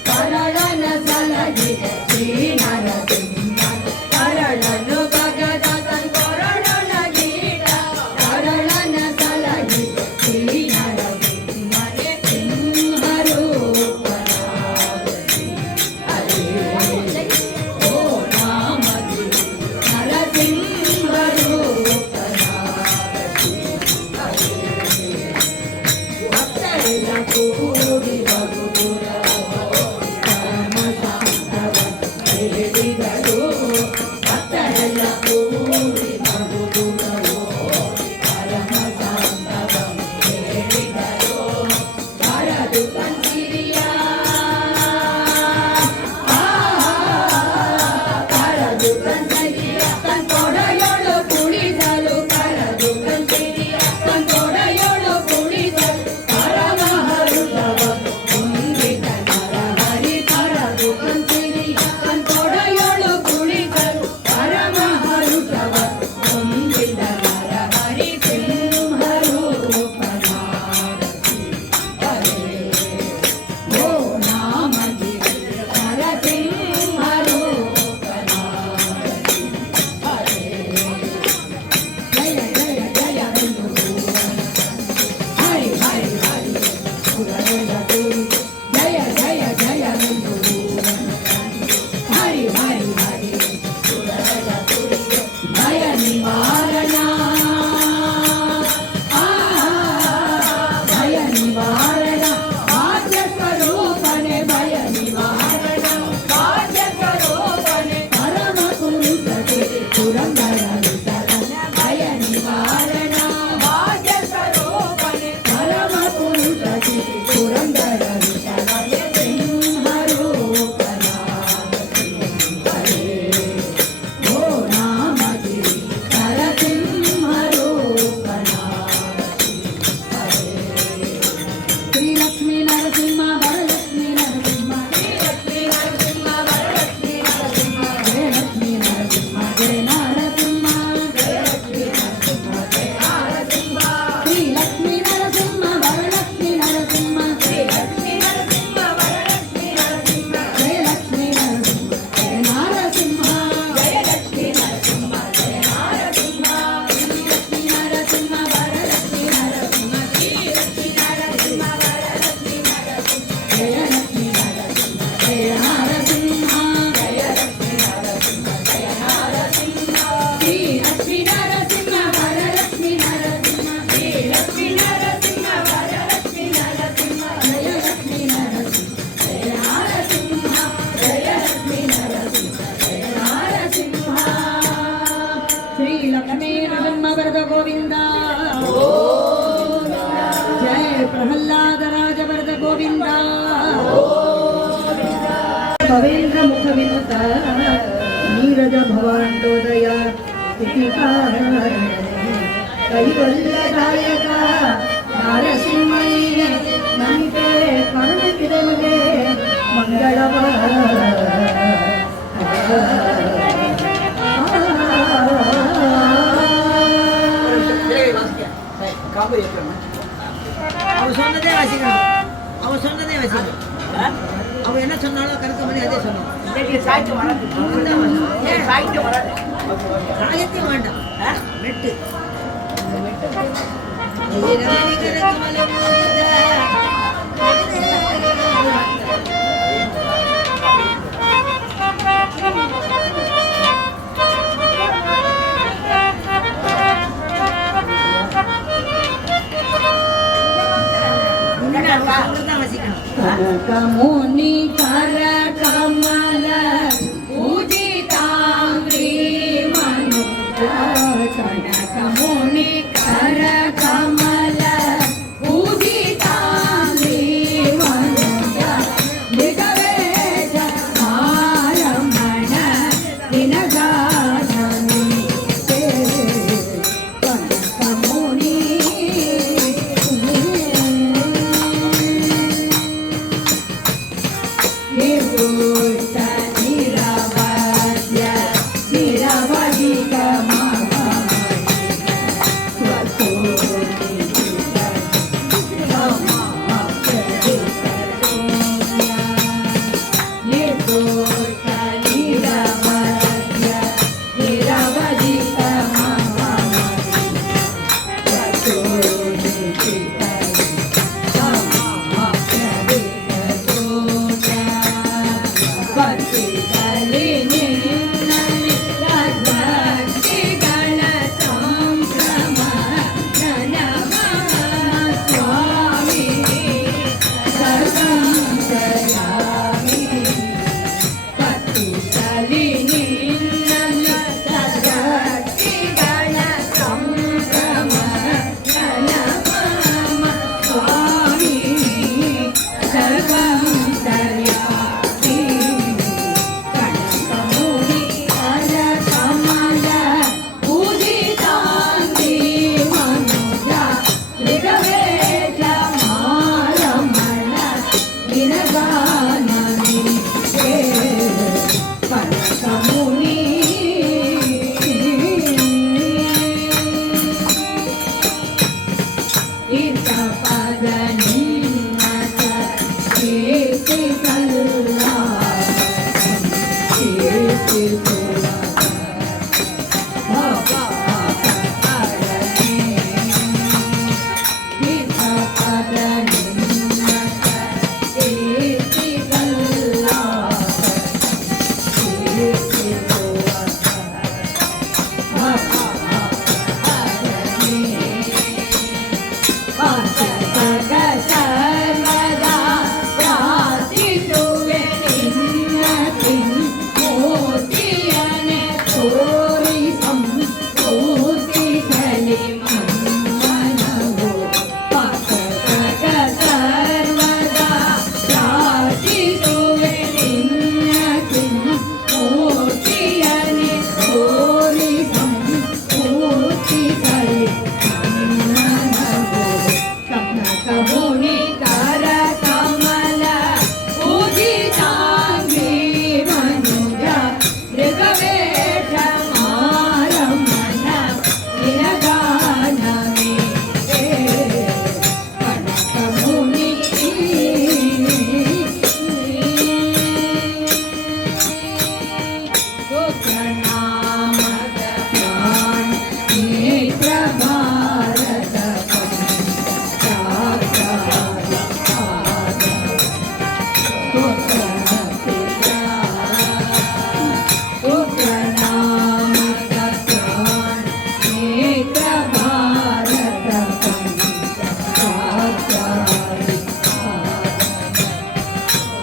ಕರಳನ ಸಲಗಿದ ಶ್ರೀ ನರಸಿಂಹ ಕರಳನು ಬಗೆದ ಕೊರಡೊಳಗೀಟ ಕರಳನ ಸಲಗಿದ ಶ್ರೀ ನರಸಿಂಹ ಸಿಂಹರೂಪನ ಓ ರಾಮಗಿರಿ ನರಸಿಂಹರೂಪನ ಭಕ್ತರೆಲ್ಲ ಕೂಡಿ ಬಹುದೂರವೋ ಪರಮ ಶಾಂತವ ಹೇಳಿದರು ಭಕ್ತರೆಲ್ಲ ಕೂಡಿ ಬಹುದೂರವೋ ಪರಮ ಶಾಂತವ ಹೇಳಿದರು ಬರದು ಕಂಚಿರಿಯ ಭಕ್ತರೆಲ್ಲ ಕೂಡಿದೆ ಜಯ ಜಯ ಜಯವೆಂದು ಹರಿ ಹರಿ ಹರಿ ಸುರರೆಲ್ಲ ಕೂಡಿದೆ ಭಯ ನಿವಾರಣ ಭಯ ನಿವಾರಣ ಭಾಗ್ಯ ಸ್ವರೂಪನೆ ಭಯ ನಿವಾರಣ ಭಾಗ್ಯ ಸ್ವರೂಪನೆ ಪರಮ ಪುರುಷತೆ ಪುರಂದರ ವಿಠಲನ ಭಯ ನಿವಾರಣ ಭಾಗ್ಯ ಸ್ವರೂಪನೆ ಪರಮ ಪುರುಷತೆ ಪುರಂದರ ವಿಠಲನ ಸಿಂಹರೂಪನ ಓ ನಾಮಗಿರಿ ನರಸಿಂಹರೂಪನ ಶ್ರೀ ಲಕ್ಷ್ಮೀ ನರಸಿಂಹ ವರಲಕ್ಷ್ಮೀ ನರಸಿಂಹ ಶ್ರೀ ಲಕ್ಷ್ಮೀ ನರಸಿಂಹ ವರಲಕ್ಷ್ಮೀ ನರಸಿಂಹ ಜಯ ಲಕ್ಷ್ಮೀ ನರಸಿಂಹ ಜಯ ನರಸಿಂಹ ಜಯ ಲಕ್ಷ್ಮೀ ನರಸಿಂಹ ಜಯ ನರಸಿಂಹ ಶ್ರೀ ಲಕ್ಷ್ಮೀ ನರಸಿಂಹ ವರಲಕ್ಷ್ಮೀ ನರಸಿಂಹ ಶ್ರೀ ಲಕ್ಷ್ಮೀ ನರಸಿಂಹ ವರಲಕ್ಷ್ಮೀ ನರಸಿಂಹ ಜಯ ಲಕ್ಷ್ಮೀ ನರಸಿಂಹ ಜಯ ನರಸಿಂಹ ಜಯ ಲಕ್ಷ್ಮೀ ನರಸಿಂಹ ಜಯ ನರಸಿಂಹ ಶ್ರೀ ಲಕ್ಷ್ಮೀ ನರಸಿಂಹ ವರಲಕ್ಷ್ಮೀ ನರಸಿಂಹ ಶ್ರೀ ಲಕ್ಷ್ಮೀ ನರಸಿಂಹ ವರಲಕ್ಷ್ಮೀ ನರಸಿಂಹ ಜಯ ಲಕ್ಷ್ಮೀ ನರಸಿಂಹ ಜಯ ನರಸಿಂಹ ಜಯ ಲಕ್ಷ್ಮೀ ನರಸಿಂಹ ಜಯ ನರಸಿಂಹ ಶ್ರೀ ಲಕ್ಷ್ಮೀ ನರಸಿಂಹ ವರಲಕ್ಷ್ಮೀ ನರಸಿಂಹ ಶ್ರೀ ಲಕ್ಷ್ಮೀ ನರಸಿಂಹ ವರಲಕ್ಷ್ಮೀ ನರಸಿಂಹ ಜಯ ಲಕ್ಷ್ಮೀ ನರಸಿಂಹ ಜಯ ನರಸಿಂಹ ಜಯ ಲಕ್ಷ್ಮೀ ನರಸಿಂಹ ಜಯ ನರಸಿಂಹ ಶ್ರೀ ಲಕ್ಷ್ಮೀ ನರಸಿಂಹ ವರದ ಗೋವಿಂದ ಜಯ ಪ್ರಹ್ಲಾದ ರಾಜ ವರದ ಗೋವಿಂದ ಭವೇಂದ್ರ ಮುಖ ವಿನುತ ನೀರಜ ಭವಾಂಡೋದಯ ಕೈವಲ್ಲದಾಯಕ ನಾರಸಿಂಹಯ್ಯ ನಮಗೆ ಕರುಣಿಸಿದಮಗೆ ಮಂಗಳವ அவ சொன்னதே வாசிக்கணும். அவ என்ன சொன்னாலும் கருத்து பண்ணி அதே சொன்னான். சாகித்யம் வேண்டாம், மெட்டு. ಕನಕಮುನಿ ಕರ ಕಮಲ ಪೂಜಿತಾಂಗ್ರಿ ಮನುಜ ಕನಕಮುನಿ ಕರ ಕಮಲ ಪೂಜಿತಾಂಗ್ರಿ ಮನುಜ ಮೃಗವೇದ ಆರಮಣ ದಿನಗಾನನಿ ಕನಕಮುನಿ ನಿರ್ಭೂತ ನಿರವಧ್ಯ ನಿರವಧಿಕ ನಿರ್ಭೂತ ನಿರವಧ್ಯ ನಿರವಧಿಕ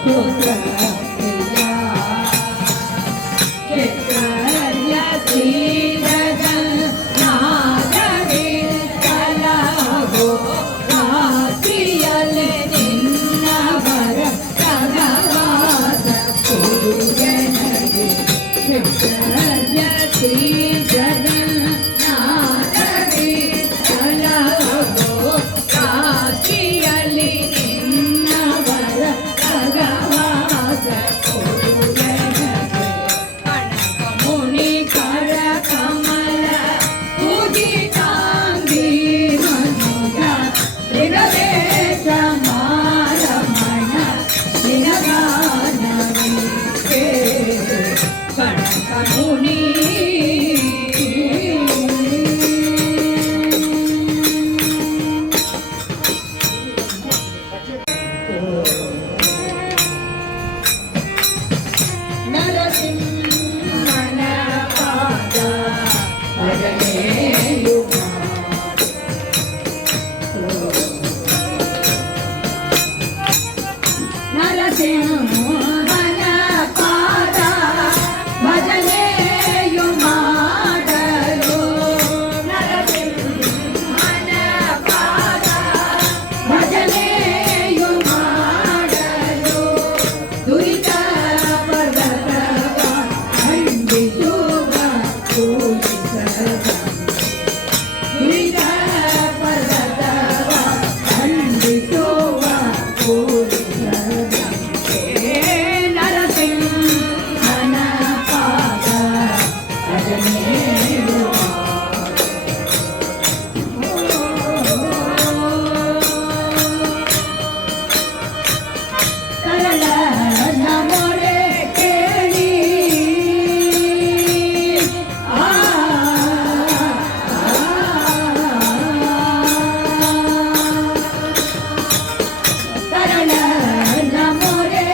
ಸ್ತೋತ್ರ ಕ್ಷೇತ್ರಜ್ಞ ಶ್ರೀ ಜಗನ್ನಾಥವೇ ಕಲಹೋ ರಾತ್ರಿಯಲ್ಲಿ ನಿನ್ನವರ ಸಹವಾಸ ಕೊಡುಗೆನಗೆ ಕ್ಷೇತ್ರಜ್ಞ ಶ್ರೀ ಜಗನ್ನಾಥವೇ ಕಲಹೋ ರಾತ್ರಿಯಲ್ಲಿ ನಿನ್ನವರ ಸಹವಾಸ ಕೊಡುಗೆನಗೆ ಮುನಿ ಕರ ಕಮಲ ಪೂಜಿತಾಂಗಿ ಮನುಜ ಮೃಗವೇಷ ಮಾರಮಣ ನಿನಗಾನವೇ ಕನಕ ಮುನಿ ನರಸಿಂಹನ ಪಾದ ಭಜನೆಯು ನರಸಿಂಹನ ಪಾದ ಭಜನೆಯು ಮಾಡಲು ನರಸಿಂಹನ ಪಾದ ಭಜನೆಯು ಮಾಡಲು ದುರಿತ ಪರ್ವತವ ಖಂಡಿಸುವ ಪೂಜಿಸದ ದುರಿತ ಪರ್ವತವ ಖಂಡಿಸುವ ಪೂಜಿಸದ ನರಸಿಂಹನ ಪಾದ ಭಜನೆಯು ಸರಳನ ಮೊರೆ ಕೇಳಿ ಸರಳನ ಮೊರೆ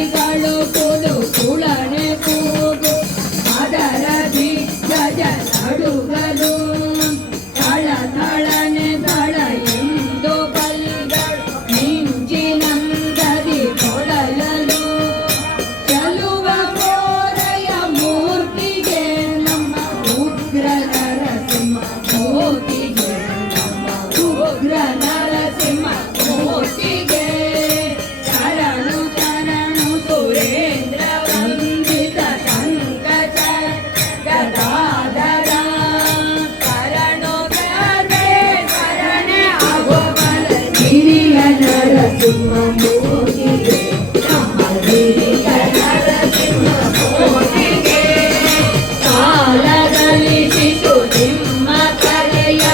ಗಿಳಿಗಳು ಕೂದು ಕುಳನೆ ಕೂಗು ಅದರ ದಿಗ್ಗಜ ನಡುಗಲು ತಳ ತಳನೆ ತಳ ಎಂದು ಕಲ್ಗಳು ಮಿಂಚಿನಂದದಿ ಕೊಳಲಲು ಚಲುವ ಕೋರೆಯ ಮೂರ್ತಿಗೆ ನಮ್ಮ ಉಗ್ರ ನರಸಿಂಹ ಮೂರ್ತಿಗೆ ನಮ್ಮ ಉಗ್ರ ನರಸಿಂಹ ಮೂರ್ತಿಗೆ ಶರಣು ಶರಣು ಸುರೇಂದ್ರ ವಂದಿತ ಸಂಕಟ ಗದಾಧರ ಶರಣು ಗದೆ ಶರಣೆ ಅಗೋಬಲ ಹಿರಿಯ ನರಸಿಂಹ ಮೂರ್ತಿಗೆ ನಮ್ಮ ಹಿರಿಯ ನರಸಿಂಹ ಮೂರ್ತಿಗೆ ಕಾಲದಲ್ಲಿ ಶಿಶು ನಿಮ್ಮ ಕರೆಯ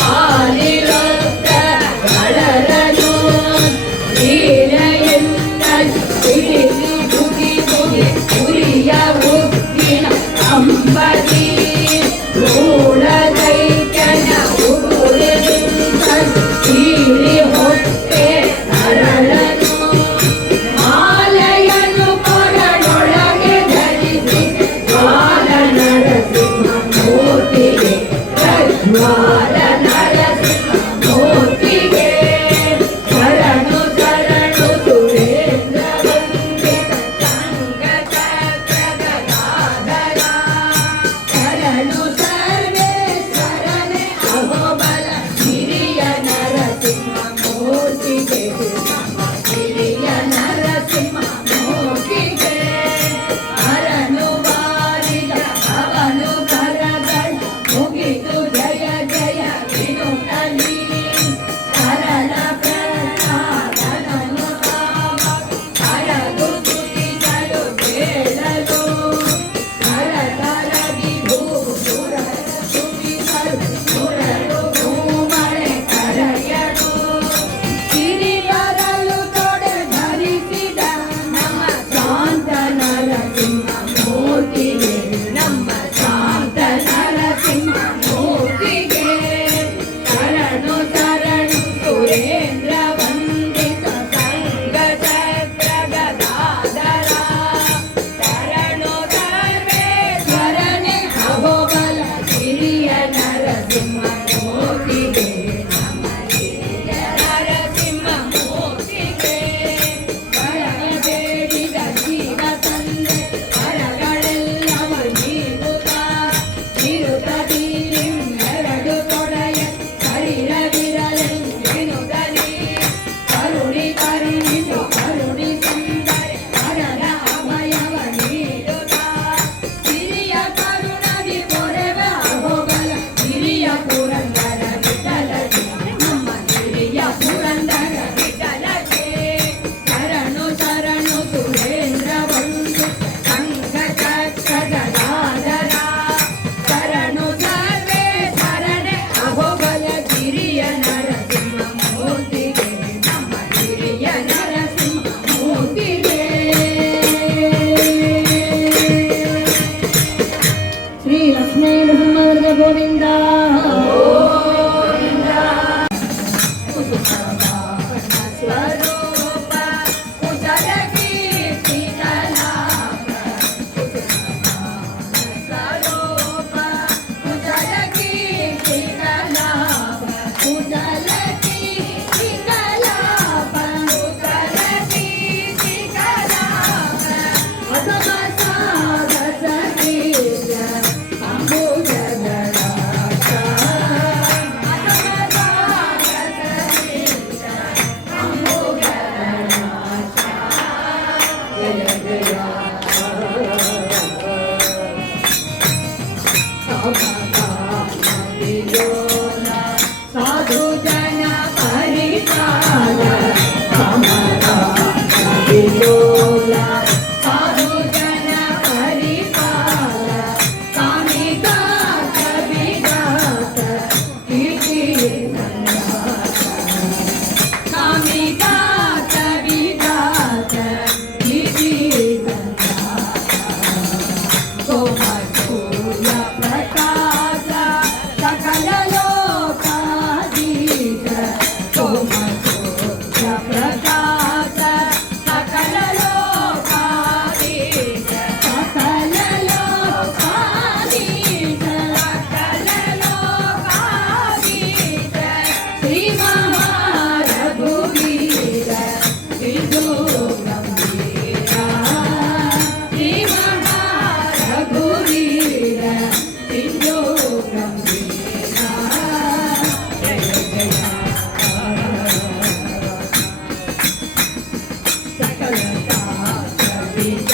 ಕಾಲಿರೊತ್ತ ಕಳರನು ವೀರೆಯಿಂದ ಹಿಡಿದು ಬುಗಿ ಬುಗಿ ಉರಿಯ ಉಗ್ಗಿನ ಅಂಬಲಿ ಮೂಳ ದೈತ್ಯನ ಉಗುರಿನಿಂದ ಹೀರಿ ಹೊಟ್ಟೆ ನರಳನು ಮಾಲೆಯನ್ನು ಕೊರಳೊಳಗೆ ಧರಿಸಿ ಜ್ವಾಲ ನರಸಿಂಹ ಮೂರ್ತಿಗೆ ಜ್ವಾಲ ನರಸಿಂಹ ಮೂರ್ತಿಗೆ ಶರಣು ಶರಣು ಸುರೇಂದ್ರ ವಂದಿತ ಸಂಕಟ ಗದಾಧರ ಶರಣು ಸರ್ವೇಶ್ವರನೇ ಅಹೋಬಲ ಹಿರಿಯ ನರಸಿಂಹ ಮೂರ್ತಿಗೆ ನಮ್ಮ ಹಿರಿಯ ನರಸಿಂಹ ಮೂರ್ತಿಗೆ ಹರನು ಬಾರಿದ ಅವನು ಕರಗಳ ಮುಗಿದು ಜಯ ಜಯ ವಿನುತಲಿ ಶರಣ ಪ್ರಹ್ಲಾದನನು ಕರೆದು ತುತಿಸಲು ಕೇಳಲು ಕರಕರಗಿ ಭೂಸುರ ತುತಿಸಲು ಸುರರು ಭೂಮಳೆ ಕರೆಯಲು ಕಿರಿಯರಲು ತೊಡೆ ಧರಿಸಿದ ನಮ್ಮ ಶಾಂತ ನರಸಿಂಹ ಮೂರ್ತಿಗೆ ನಮ್ಮ ಶಾಂತ ನರಸಿಂಹ ಮೂರ್ತಿಗೆ ಶರಣು ಶರಣು ಸುರೇಂದ್ರ ವಂದಿತ ಸಂಗಚಕ್ರ ಗದಾಧರ ಶರಣು ಸರ್ವೇಶ್ವರನೇ ಅಹೋಬಲ ಹಿರಿಯ ನರಸಿಂಹ ಮೂರ್ತಿಗೆ ನಮ್ಮ ಹಿರಿಯ ನರಸಿಂಹ ಮೂರ್ತಿಗೆ ಶರಣ ಬೇಡಿದ ಜೀವ ತಂದೆ ಹರಗಳೆಲ್ಲವ ನೀಡುತ್ತ ಚಿರುತದೀರೆರಡು ತೊಡೆಯ ಶರೀರವಿರಲೆಂದೆನುದಲಿ ಕರುಣಿ ಕರುಣಿಸು ಕರುಣಿಸಂದರೆ ಹರನ ಅಭಯವ ನೀಡುತ್ತ ಹಿರಿಯ ಕರುಣದಿ ಪೊರೆವ ಅಹೋಬಲ ಹಿರಿಯ ಪುರಂದರ ವಿಠಲಗೆ ನಮ್ಮ ಹಿರಿಯ ಪುರಂದರ ವಿಠಲಗೆ ಶರಣು ಶರಣು ಸುರೇಂದ್ರ ವಂದಿತ ಸಂಕಟ ಗದಾಧರ ಶರಣು ಸರ್ವೇಶ್ವರನೇ ಅಹೋಬಲ ಹಿರಿಯ ನರಸಿಂಹ ಮೂರ್ತಿಗೆ ನಮ್ಮ ಹಿರಿಯ ನರಸಿಂಹ ಮೂರ್ತಿಗೆ ಶ್ರೀ ಲಕ್ಷ್ಮೀ ನರಸಿಂಹ ಗೋವಿಂದ ಸ್ವರೂಪ ಕುಶಲ ಕೀರ್ತಿ ಕಲಾಪ ಸ್ವರೂಪ ಕುಶಲ ಕೀರ್ತಿ ಕಲಾಪ ಕುಶಲ ಕೀರ್ತಿ ಕಲಾಪ ಕುಶಲ ಕೀರ್ತಿ ಕಲಾಪ ಅಸಮ ಸಾಗಸ ಕೀರ್ತ ಅಂಬುಜಗಳ ಸಾಧು ಜನ ಪರಿಪಾಲ ಸಾಧು ಜನ ಪರಿಪಾಲ ಕಾಮಿಗಾತ ವಿಗಾತ ಕೀರ್ತಿ ಕಾಮಿಗಾತ ವಿಗಾತ ಕೀರ್ತಿ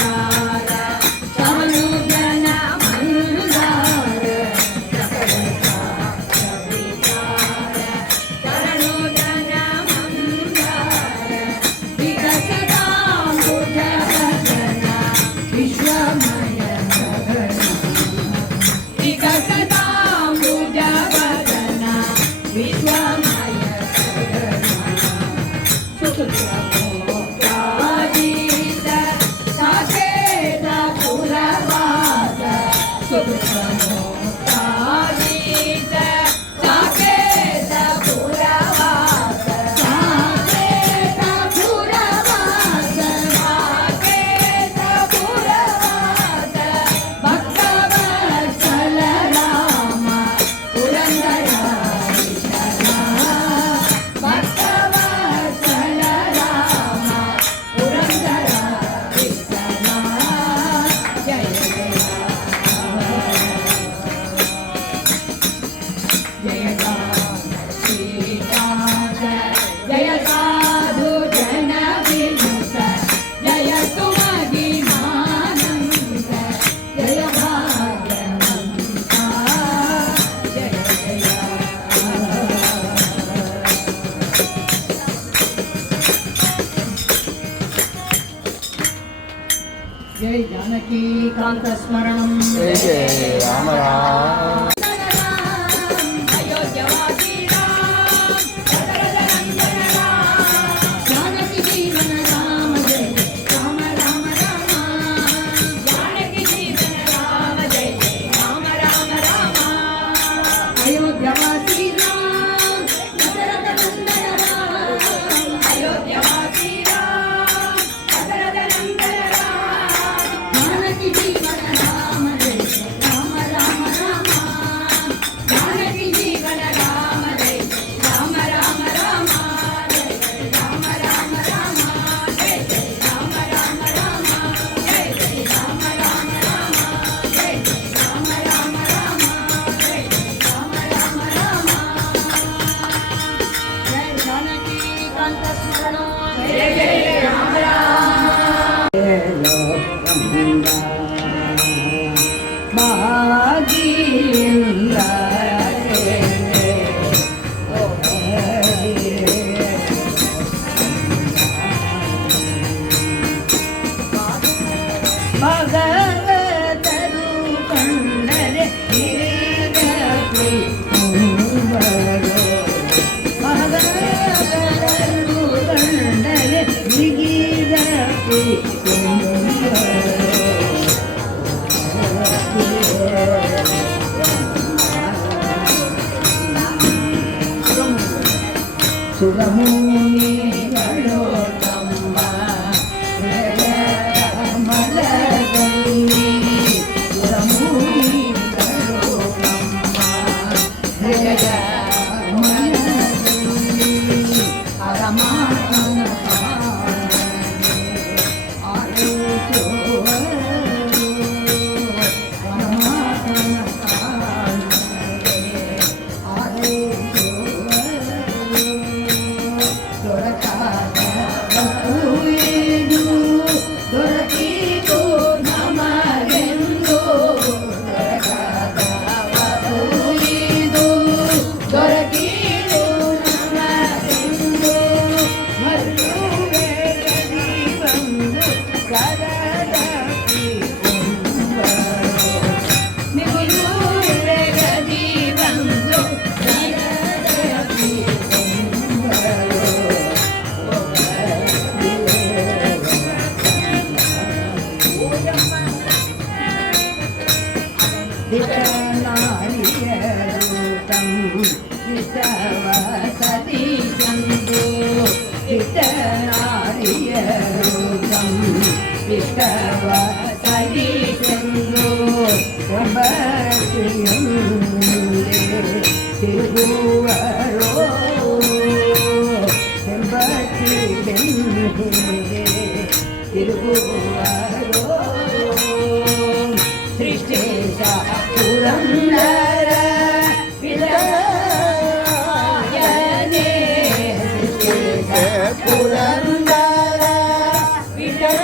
ವಿಚಾರ ಶರಣು ಜನ ಮಂದಾರ ಶರಣು ಜನ ಮಂದಾರ ವಿಕಸದಾಂಬುಜ ವದನ ವಿಶ್ವಮಯ ಗಗನ ವಿಕಸದಾಂಬುಜ ವದನ ವಿಶ್ವಮಯ ಗಗನ ಸುಖಮೋಕ್ಷಾದೀತ ಸಾಕೇತ ಪುರವಾಸ ಸುಖಮೋಕ್ಷಾದೀತ ಸಾಕೇತ ಪುರವಾಸ ಸಾಕೇತ ಪುರವಾಸ ಸಾಕೇತ ಪುರವಾಸ ಭಕ್ತವತ್ಸಲ ರಾಮ ಪುರಂದರ ವಿಠಲ ಭಕ್ತವತ್ಸಲ ರಾಮ ಪುರಂದರ ವಿಠಲ ಜಯ ಜಯ ಜಯ ಸಾಧು ಜನ ವಿಮುಖ ಜಯ ಸುಮಗಿಮಾನಂದ ಜಯ ಭಾಗ್ಯವಂತ ಜಯ ಜಯ ಜಯ ಜಾನಕಿ ಕಾಂತ ಸ್ಮರಣಂ ಜಯ ಜಯ ರಾಮ ರಾಮ ಅಯೋಧ್ಯವಾಸಿ ರಾಮ ದಶರಥನಂದನ ರಾಮ ಜಾನಕಿ ಜೀವನ ರಾಮ ಜಯ ರಾಮ ರಾಮ ರಾಮ ಜಾನಕಿ ಜೀವನ ರಾಮ ಜಯ ರಾಮ ರಾಮ ರಾಮ ಅಯೋಧ್ಯವಾಸಿ ರಾಮ ದಶರಥನಂದನ ರಾಮ ಅಯೋಧ್ಯವಾಸಿ ರಾಮ ದಶರಥನಂದನ ರಾಮ ಜಾನಕಿ ಜೀವನ ರಾಮ ಜಯ ರಾಮ ರಾಮ ರಾಮ ಜಾನಕಿ ಜೀವನ ರಾಮ ಜಯ ರಾಮ ರಾಮ ರಾಮ ಜಯ ರಾಮ ರಾಮ ರಾಮ ಜಯ ರಾಮ ರಾಮ ರಾಮ ಜಯ ರಾಮ ರಾಮ ರಾಮ ಜಯ ರಾಮ ರಾಮ ರಾಮ ಜಯ ರಾಮ ರಾಮ ರಾಮ ಜಯ ಜಾನಕಿ ಕಾಂತ ಸ್ಮರಣ ಜಯ ಜಯ ರಾಮ ರಾಮ ಭಾಗಿಯಿಂದ ಭಗವತರು ಕಂಡರೆ ಹಿರಿದ ಭಗವತರು ಕಂಡರೆ ಹಿರಿದ ಸುರಮುನಿಗಳು ತಮ್ಮ ಮಲಗೈಲಿ ಸುರಮುನಿಗಳು ತಮ್ಮ ಹೃದಯ ಮಲಗೈಲಿ ಅರಮಾನ ಸತಿ ಚಂದು ವಿಷ್ಟವ ಸತಿ ಚಂದು ಎಂಬತ್ತಿಯೊಂದೇ ತಿರುಗುವರೋ ಎಂಬತ್ತಿ ಬೆಂದೆ ತಿರುಗುವರೋ ಸೃಷ್ಟೇಶ ಪುರಂದರ ವಿಠಲಯನೇ ಸೃಷ್ಟೇಶ ಪುರಂದರ ವಿಠಲ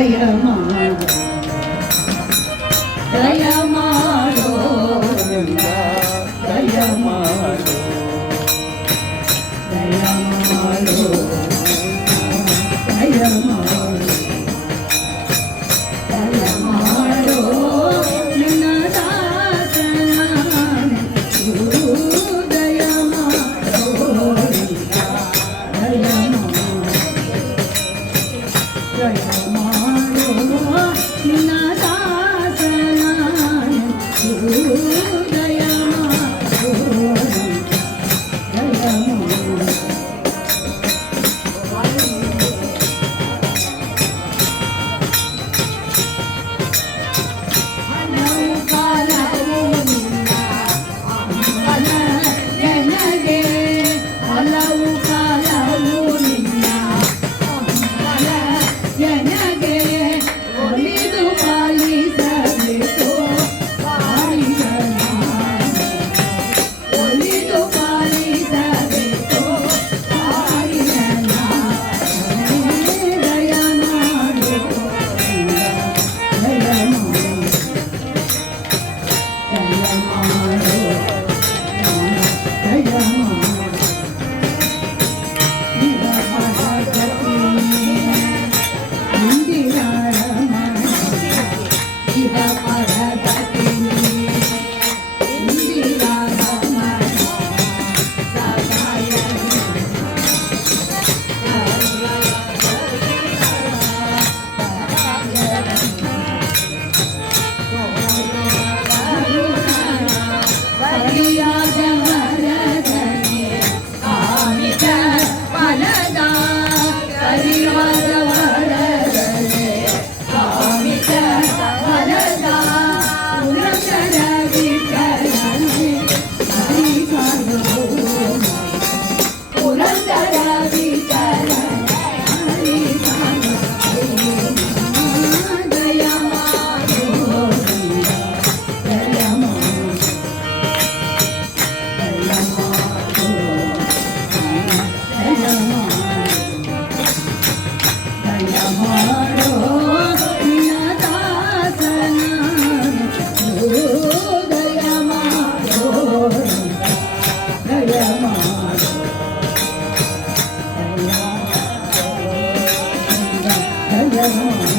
ದಯ ಮಾಡೋ ದಯ ಮಾಡೋ ದಯ ಮಾಡೋ ದಯ ಮಾಡೋ ದಯ ಮಾಡೋ ನಿನ್ನ ದಾಸನ ಗುರು ದಯ ಮಾಡೋ ದಯ ಮಾಡೋ ದಯ ಮಾಡೋ ನಿನ್ನ ದಾಸನ ಗುರು ದಯ ಮಾಡೋ ದಯ ಮಾಡೋ ಹಲವು ಕಾಲವು ನಿನ್ನ ಅಂಬಲ ನನಗೆ ಹಲವು ಕಾಲವು ನಿನ್ನ ಅಂಬಲ ನನಗೆ ಒಲಿದು ಪಾಲಿಸಬೇಕು ಪಾಲಿಸನ ಒಲಿದು ಪಾಲಿಸಬೇಕು ಪಾಲಿಸನ ದಯ ಮಾಡು ದಯ ಮಾಡು ದಯ ಮಾಡು ದಯ ಮಾಡು ನಿರ ಪರಗತಿ ಇಂದಿರಾರಮಣ ಇಹ ಪರಗತಿ ಇಂದಿರಾರಮಣ ಸದಾಯ ಸರಿಯಾದ ವರದನೆ ಕಾಮಿತ ಫಲದ ಸರಿಯಾದ ವರದನೆ ಕಾಮಿತ ಫಲದ ಪುರಂದರ ವಿಠಲನೆ ಹರಿ ಸಾರ್ವಭೌಮ ಪುರಂದರ ವಿಠಲನೆ ಹರಿ ಸಾರ್ವಭೌಮ ದಯ ಮಾಡೋ ದಯ ಮಾಡೋ ದಯ ಮಾಡೋ ದಯ ಮಾಡೋ ನಿನ್ನ ದಾಸನ ದಯ ಮಾಡೋ ದಯ ಮಾಡೋ ದಯ ಮಾಡೋ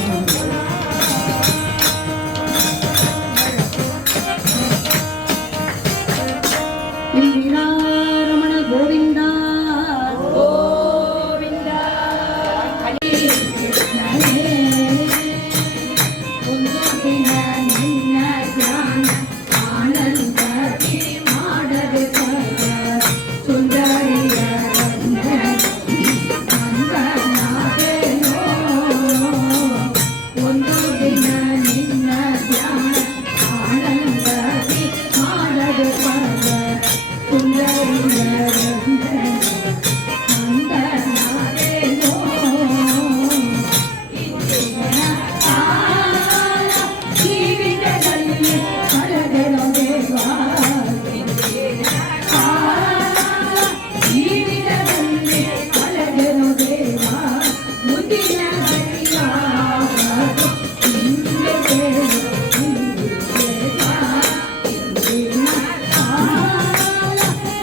ಇಂದಿರಾರಮಣ ಗೋವಿಂದ ಗೋವಿಂದ ಕೃಷ್ಣನೇ ಒಂದು ದಿನ ನಿನ್ನ ಧ್ಯಾನ ಆನಂದದಿ ಮಾಡದೆ ಪದ ಸುಂದರಿಯ ಅಂದನಾದೇನೋ ಒಂದು ದಿನ ನಿನ್ನ ಧ್ಯಾನ ಆನಂದದಿ ಮಾಡದೆ ಪದ ಸುಂದರಿಯ ಅಂದನಾದೇನೋ ಜೀವಿತದಲ್ಲಿ ಕಳೆದೆನೋ ದೇವಾ ಜೀವಿತದಲ್ಲಿ ಕಳೆದೆನೋ ದೇವಾ ಮುಂದಿನ ಹಿಂದೆ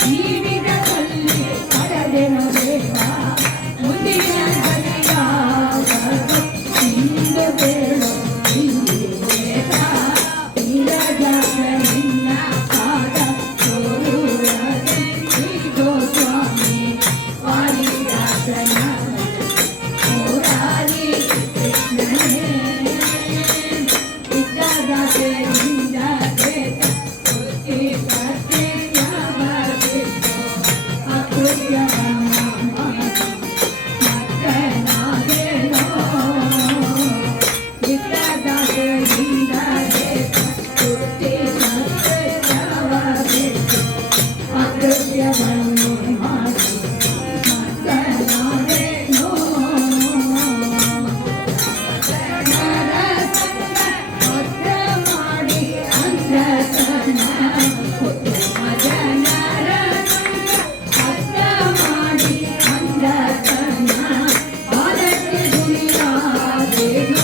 ಜೀವಿತದಲ್ಲಿ ಕಳೆದೆನೋ ದೇವಾ ಮುಂದಿನ ಹಿಂದೆ ನಿನ್ನ ಪಾದ ತೋರುವುದೇ ಈಗೋ ಸ್ವಾಮಿ ವಾಲಿದಾಸನ ಮುರಾರಿ ಕೃಷ್ಣನೇ ಇದ್ದಾಗದಿಂದ ದೇಶ ಕೃತಿ ಪ್ರತ್ಯಯವಾಗಿತ್ತು ಅಕೃತ್ಯವನ್ನು ಮತ್ತನಾಗೇನೋ ಇದ್ದಾಗದಿಂದ ದೇಶ ಕೃತಿ ಪ್ರತ್ಯಯವಾಗಿತ್ತು ಅಕೃತ್ಯವನ್ನು ಮಾಡಿ ಮತ್ತನಾಗೇನೋ ಮಾಡಿ ಅಂದ್ರತನ ಜನರ ಅರ್ಥ ಮಾಡಿ ಅಂದ್ರತನ ಬಾಲಕ್ಕೆ ದುನಿಯಾದೇನು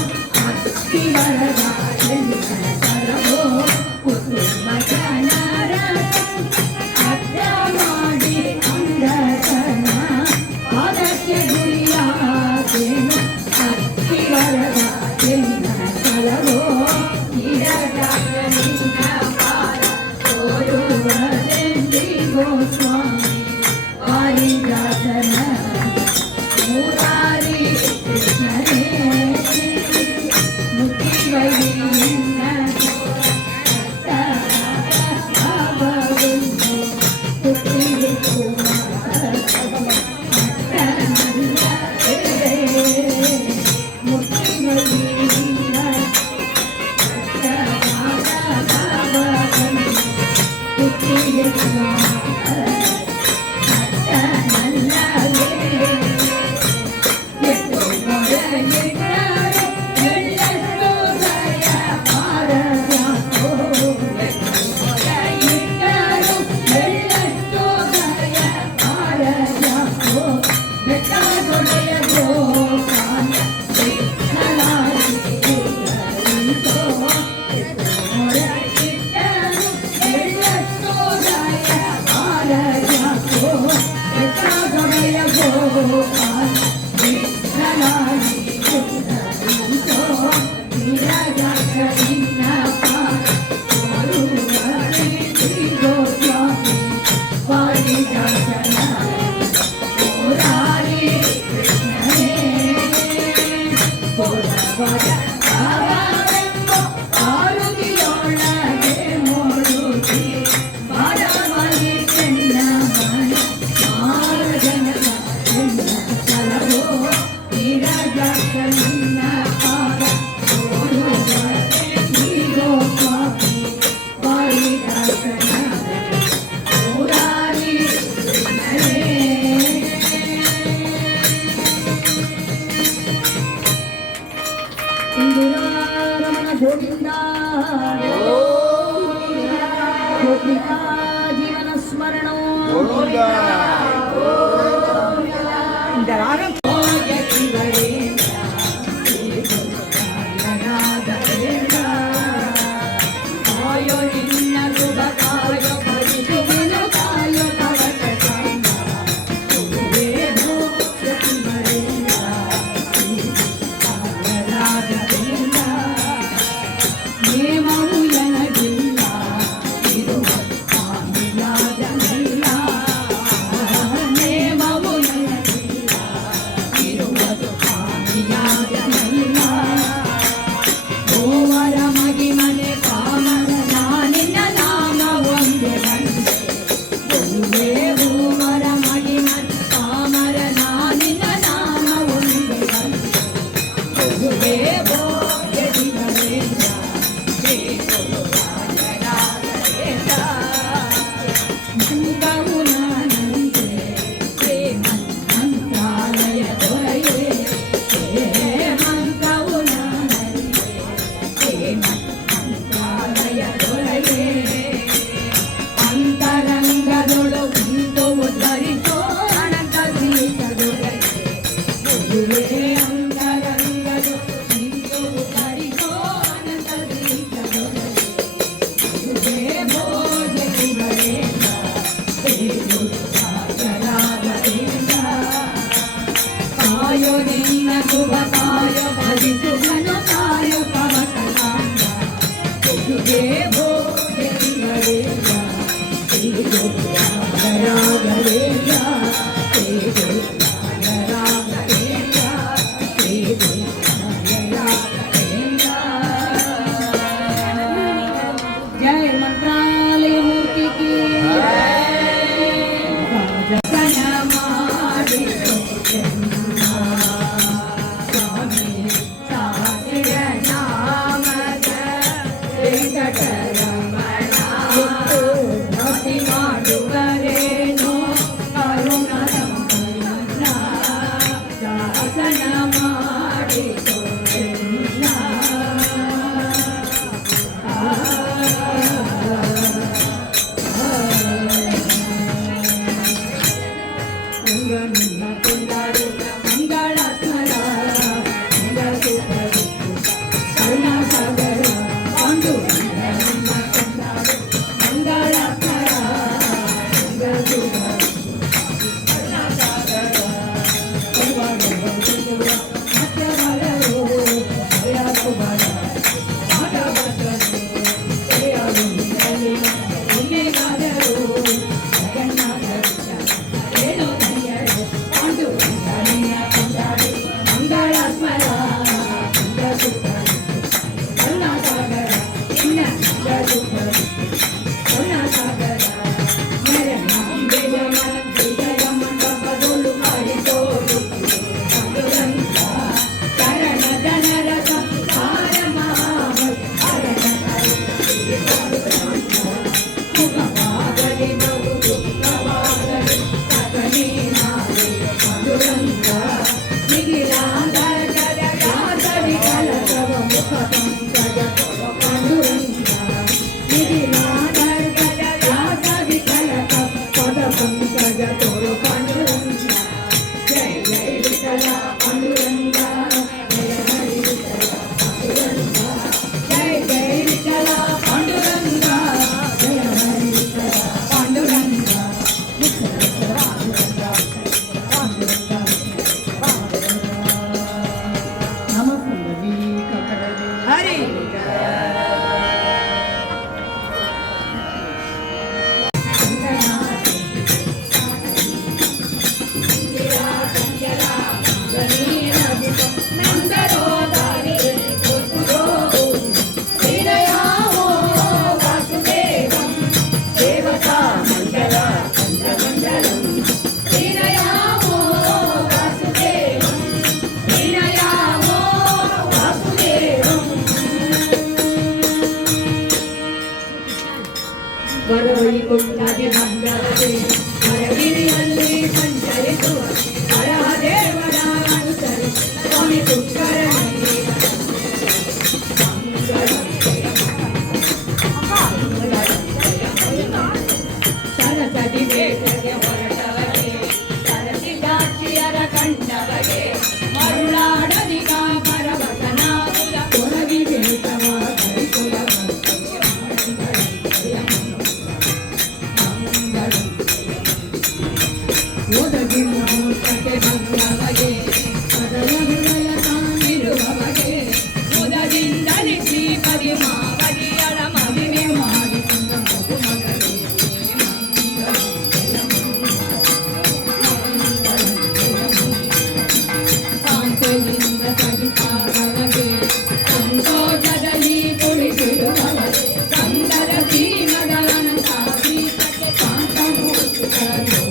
ಗೋಸ್ವಾಮಿ ವಾರಿದಾಸನ ಮುರಾರಿ ಕೃಷ್ಣನೇ ಮುಕ್ತಿವೈರಿಯಿಂದ ಭಾವವೆಂದು ಮುಕ್ತಿಗೆ ಜೀವನ ಸ್ಮರಣ இந்த ராகம் जय मंत्रालय मूर्ति की ವೈಕುಂಠದಿ ಮಂಗಳವೇ ಹರಗಿರಿಯಲ್ಲಿ ಸಂಚರಿಸುವ ಹರಹ ದೇವರ ಅನುಸರಿ ಸ್ವಾಮಿ ಪುಷ್ಕರಣಿ ಸರಸದಿ ಬೇಟೆಗೆ ಹೊರಟವರೇ ಸರಸಿ ಸಾಕ್ಷಿಯರ ಕಂಡವರೇ ಮರುಳಾಡದಿ ಕಾಪರವಸನಾಗುಲ ಕೊರಗಿ ಬೇಟವ ಧರಿಸುವ ಓದಗಿ ಮುಹೂರ್ತಕ್ಕೆ ಬಂದವಗೆ ಸದಲ ಹೃದಯ ತಾನಿರುವವಗೆ ಮುದದಿಂದಲೇ ಶ್ರೀಪದಿ ಮಾವದಿಯಳ ಮಹಿಮೆ ಮಾಡಿಕೊಂಡ ಮಗುಮಗಳೇ ಶಾಂತಿಯಿಂದ ಸಹಿತಾಗವಗೆ ಸಂತೋಷದಲ್ಲಿ ಕುಳಿತಿರುವವಗೆ ಸಂಗರ ಜೀವನಗಳನ್ನ ಸಾಧಿಸಕ್ಕೆ ಶಾಂತಮೂರ್ತಿಗಳು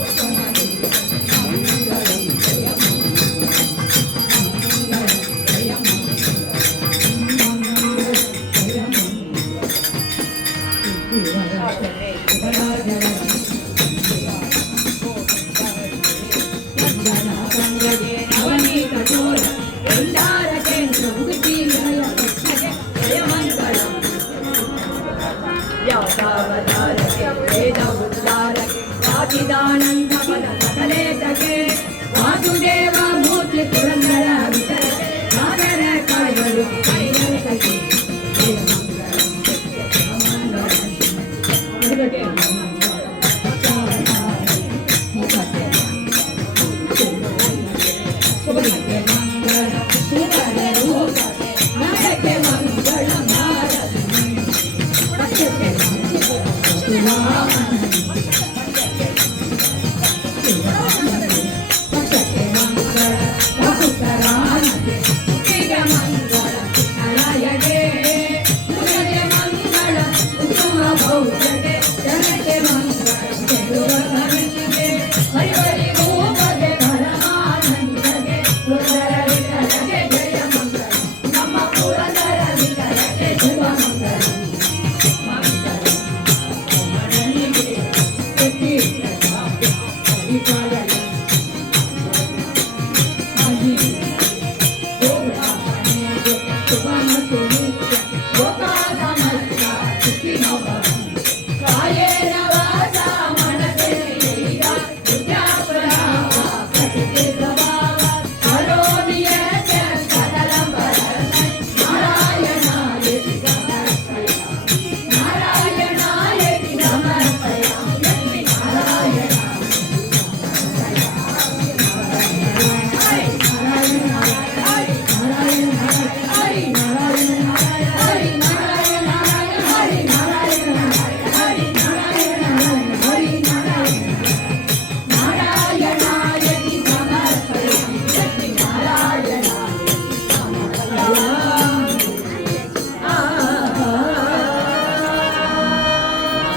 ವಾಸುದೇವ ಮೂರ್ತಿ ಪುರಂದರ ಸಾಗರ ಕಾಯಲು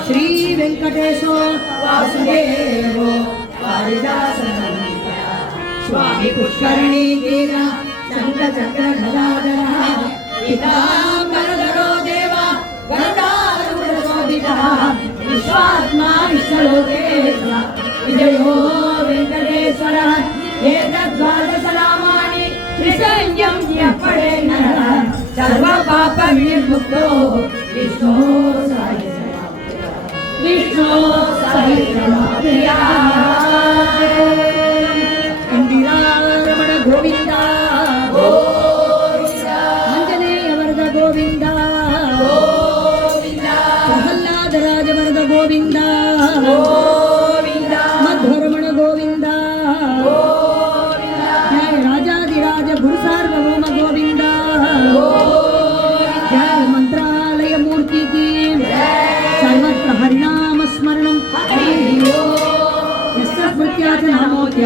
ಶ್ರೀ ವೆಂಕಟೇಶೋ ವಾಸುದೇವೋ ವಾರಿದಾಸನಂದಿತ ಸ್ವಾಮಿ ಪುಷ್ಕರಣಿ ತೀರ ಸಂತ ಚಕ್ರ ಗದಾಧರ ಪೀತಾಂಬರಧರೋ ದೇವ ಗರುಡಾರೂಢ ಶೋಭಿತ ವಿಶ್ವಾತ್ಮ ವಿಶ್ವಲೋ ದೇವ ವಿಜಯೋ ವೆಂಕಟೇಶ್ವರ ಏತದ್ವಾದಶ ನಾಮಾನಿ ತ್ರಿಸಂಯಮ್ಯ ಪಡೆ ನರ ಸರ್ವ ಪಾಪ ವಿನಿರ್ಮುಕ್ತೋ ವಿಷ್ಣು ಸಾಯಿ ವಿಷ್ಣು ಸಹಸ್ರನಾಮಪ್ರಿಯ ಇಂದಿರಾರಮಣ ಗೋವಿಂದ ಗೋವಿಂದ ಆಂಜನೇಯ ವರದ ಗೋವಿಂದ ಗೋವಿಂದ ಪ್ರಹ್ಲಾದ ರಾಜವರದ ಗೋವಿಂದ ಗೋವಿಂದ ಮಧ್ವರಮಣ ಗೋವಿಂದ ಗೋವಿಂದ ಜಯ ರಾಜಾದಿರಾಜ ಗುರು ಸಾರ್ವಭೌಮ ಗೋವಿಂದ ಜಯ ಮಂತ್ರಾಲಯ ಮೂರ್ತಿ ಕಿ ಸರ್ವತ್ರ ಹರಿನಾಮ ಸ್ಮರಣಂ ಸ್ಮೃತ್ಯಾಚನಾಮೋತ್ಯ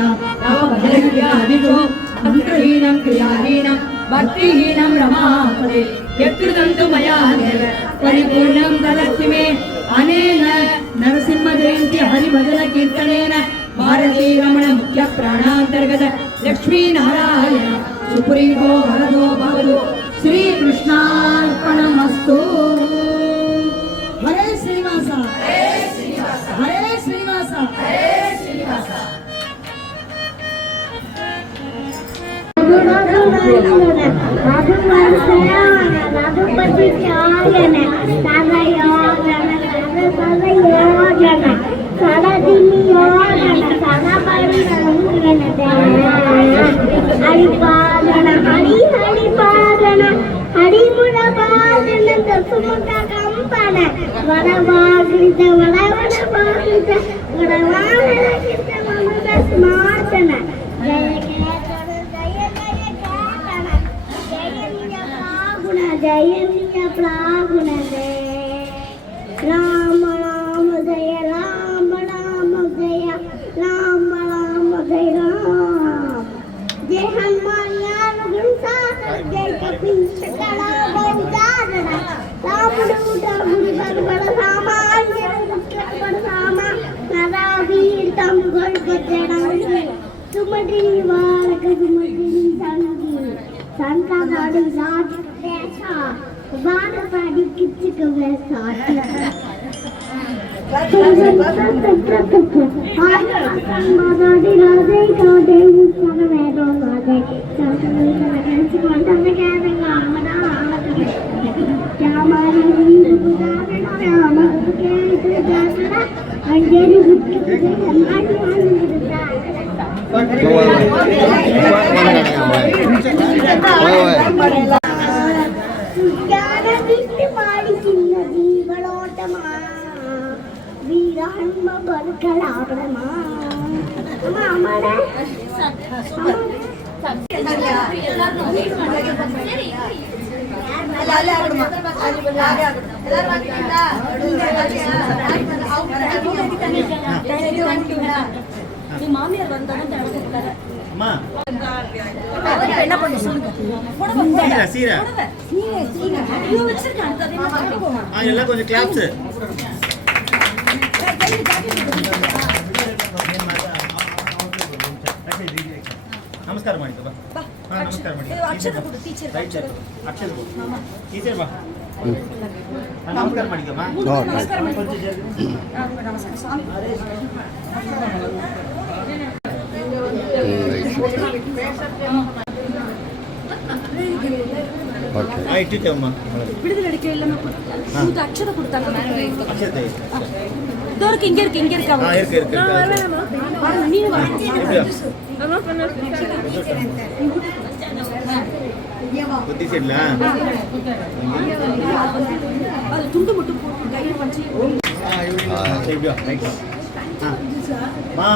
ಮಂತ್ರಹೀನಂ ಕ್ರಿಯಾಹೀನಂ ಭಕ್ತಿಹೀನಂ ರಮಾಪದೆ ಯತ್ಕೃತಂತು ಮಯಾ ದೇವ ಪರಿಪೂರ್ಣಂ ತದಸ್ತಿ ಮೇ ಅನೇನ ನರಸಿಂಹ ಜಯಂತಿ ಹರಿಭಜನ ಕೀರ್ತನೇನ ಭಾರತೀ ರಮಣ ಮುಖ್ಯ ಪ್ರಾಣಾಂತರ್ಗತ ಲಕ್ಷ್ಮೀ ನಾರಾಯಣ ಸುಪ್ರೀಗೋ ವರದೋ ಭವತು ಶ್ರೀ ಕೃಷ್ಣಾರ್ಪಣಮಸ್ತು. ಹರೇ ಶ್ರೀನಿವಾಸ ரகுபதி சாயன சதயோகன சதயோகன சடதினி யோகன சடபடி ஹரிபாதன ஹரி ஹரிபாதன ஹரிமுட பாதன தசுமுக கம்பன வடவாகிருத வடவட பாகிருத வடவாகர கிருத மமத ஸ்மார்த்தன ஜய கேதன ஜய ஜய கேதன ஜய நிய பிராகுண ராம ராம ஜய ராம ராம ஜய ராம ராம ஜய ராम जय हनुमान ज्ञान गुण सागर जय कपि सकल बहुचारण राम दूत गुरु बल रामा पुत्र बल रामा नरा वीर तम गढ़ गजराई सुमति वालक सुमति संगी संता गाड़ी राज ऐसा बार पाड़ी किच्च वैसा வீரஹன்ம பல்கலாபரமா அம்மா அம்மாடா மாமியார் வந்தாலும் என்ன பண்ண சொல்லுங்க எல்லாம் கொஞ்சம் கிளாப்ஸ் ನಮಸ್ಕಾರ ಮಾಡಿ ನಮಸ್ಕಾರ ಮಾಡಿ ಅಕ್ಷರ ಕೊಡು ಟೀಚರ್ ಅಕ್ಷರ ಟೀಚರ್ ಬಾ ನಮಸ್ಕಾರ ಮಾಡಿಕಮ್ಮ ನಮಸ್ಕಾರ ಮಾಡಿ ನಮಸ್ಕಾರ ಸ್ವಾಮಿ ಇಟ್ಟಿದ್ದೆಮ್ಮ விடுதலை அடிக்க எல்லாமே உங்களுக்கு அக்ஷதை கொடுத்தாங்க ಅಕ್ಷತೆ இதோருக்கு இங்க இருக்கு அவங்க இருக்கு நீ வா ಗೊತ್ತಿಸಿಲ್ಲ அது துண்டு மட்டும் போட்டு கையில பஞ்சி ಮಾ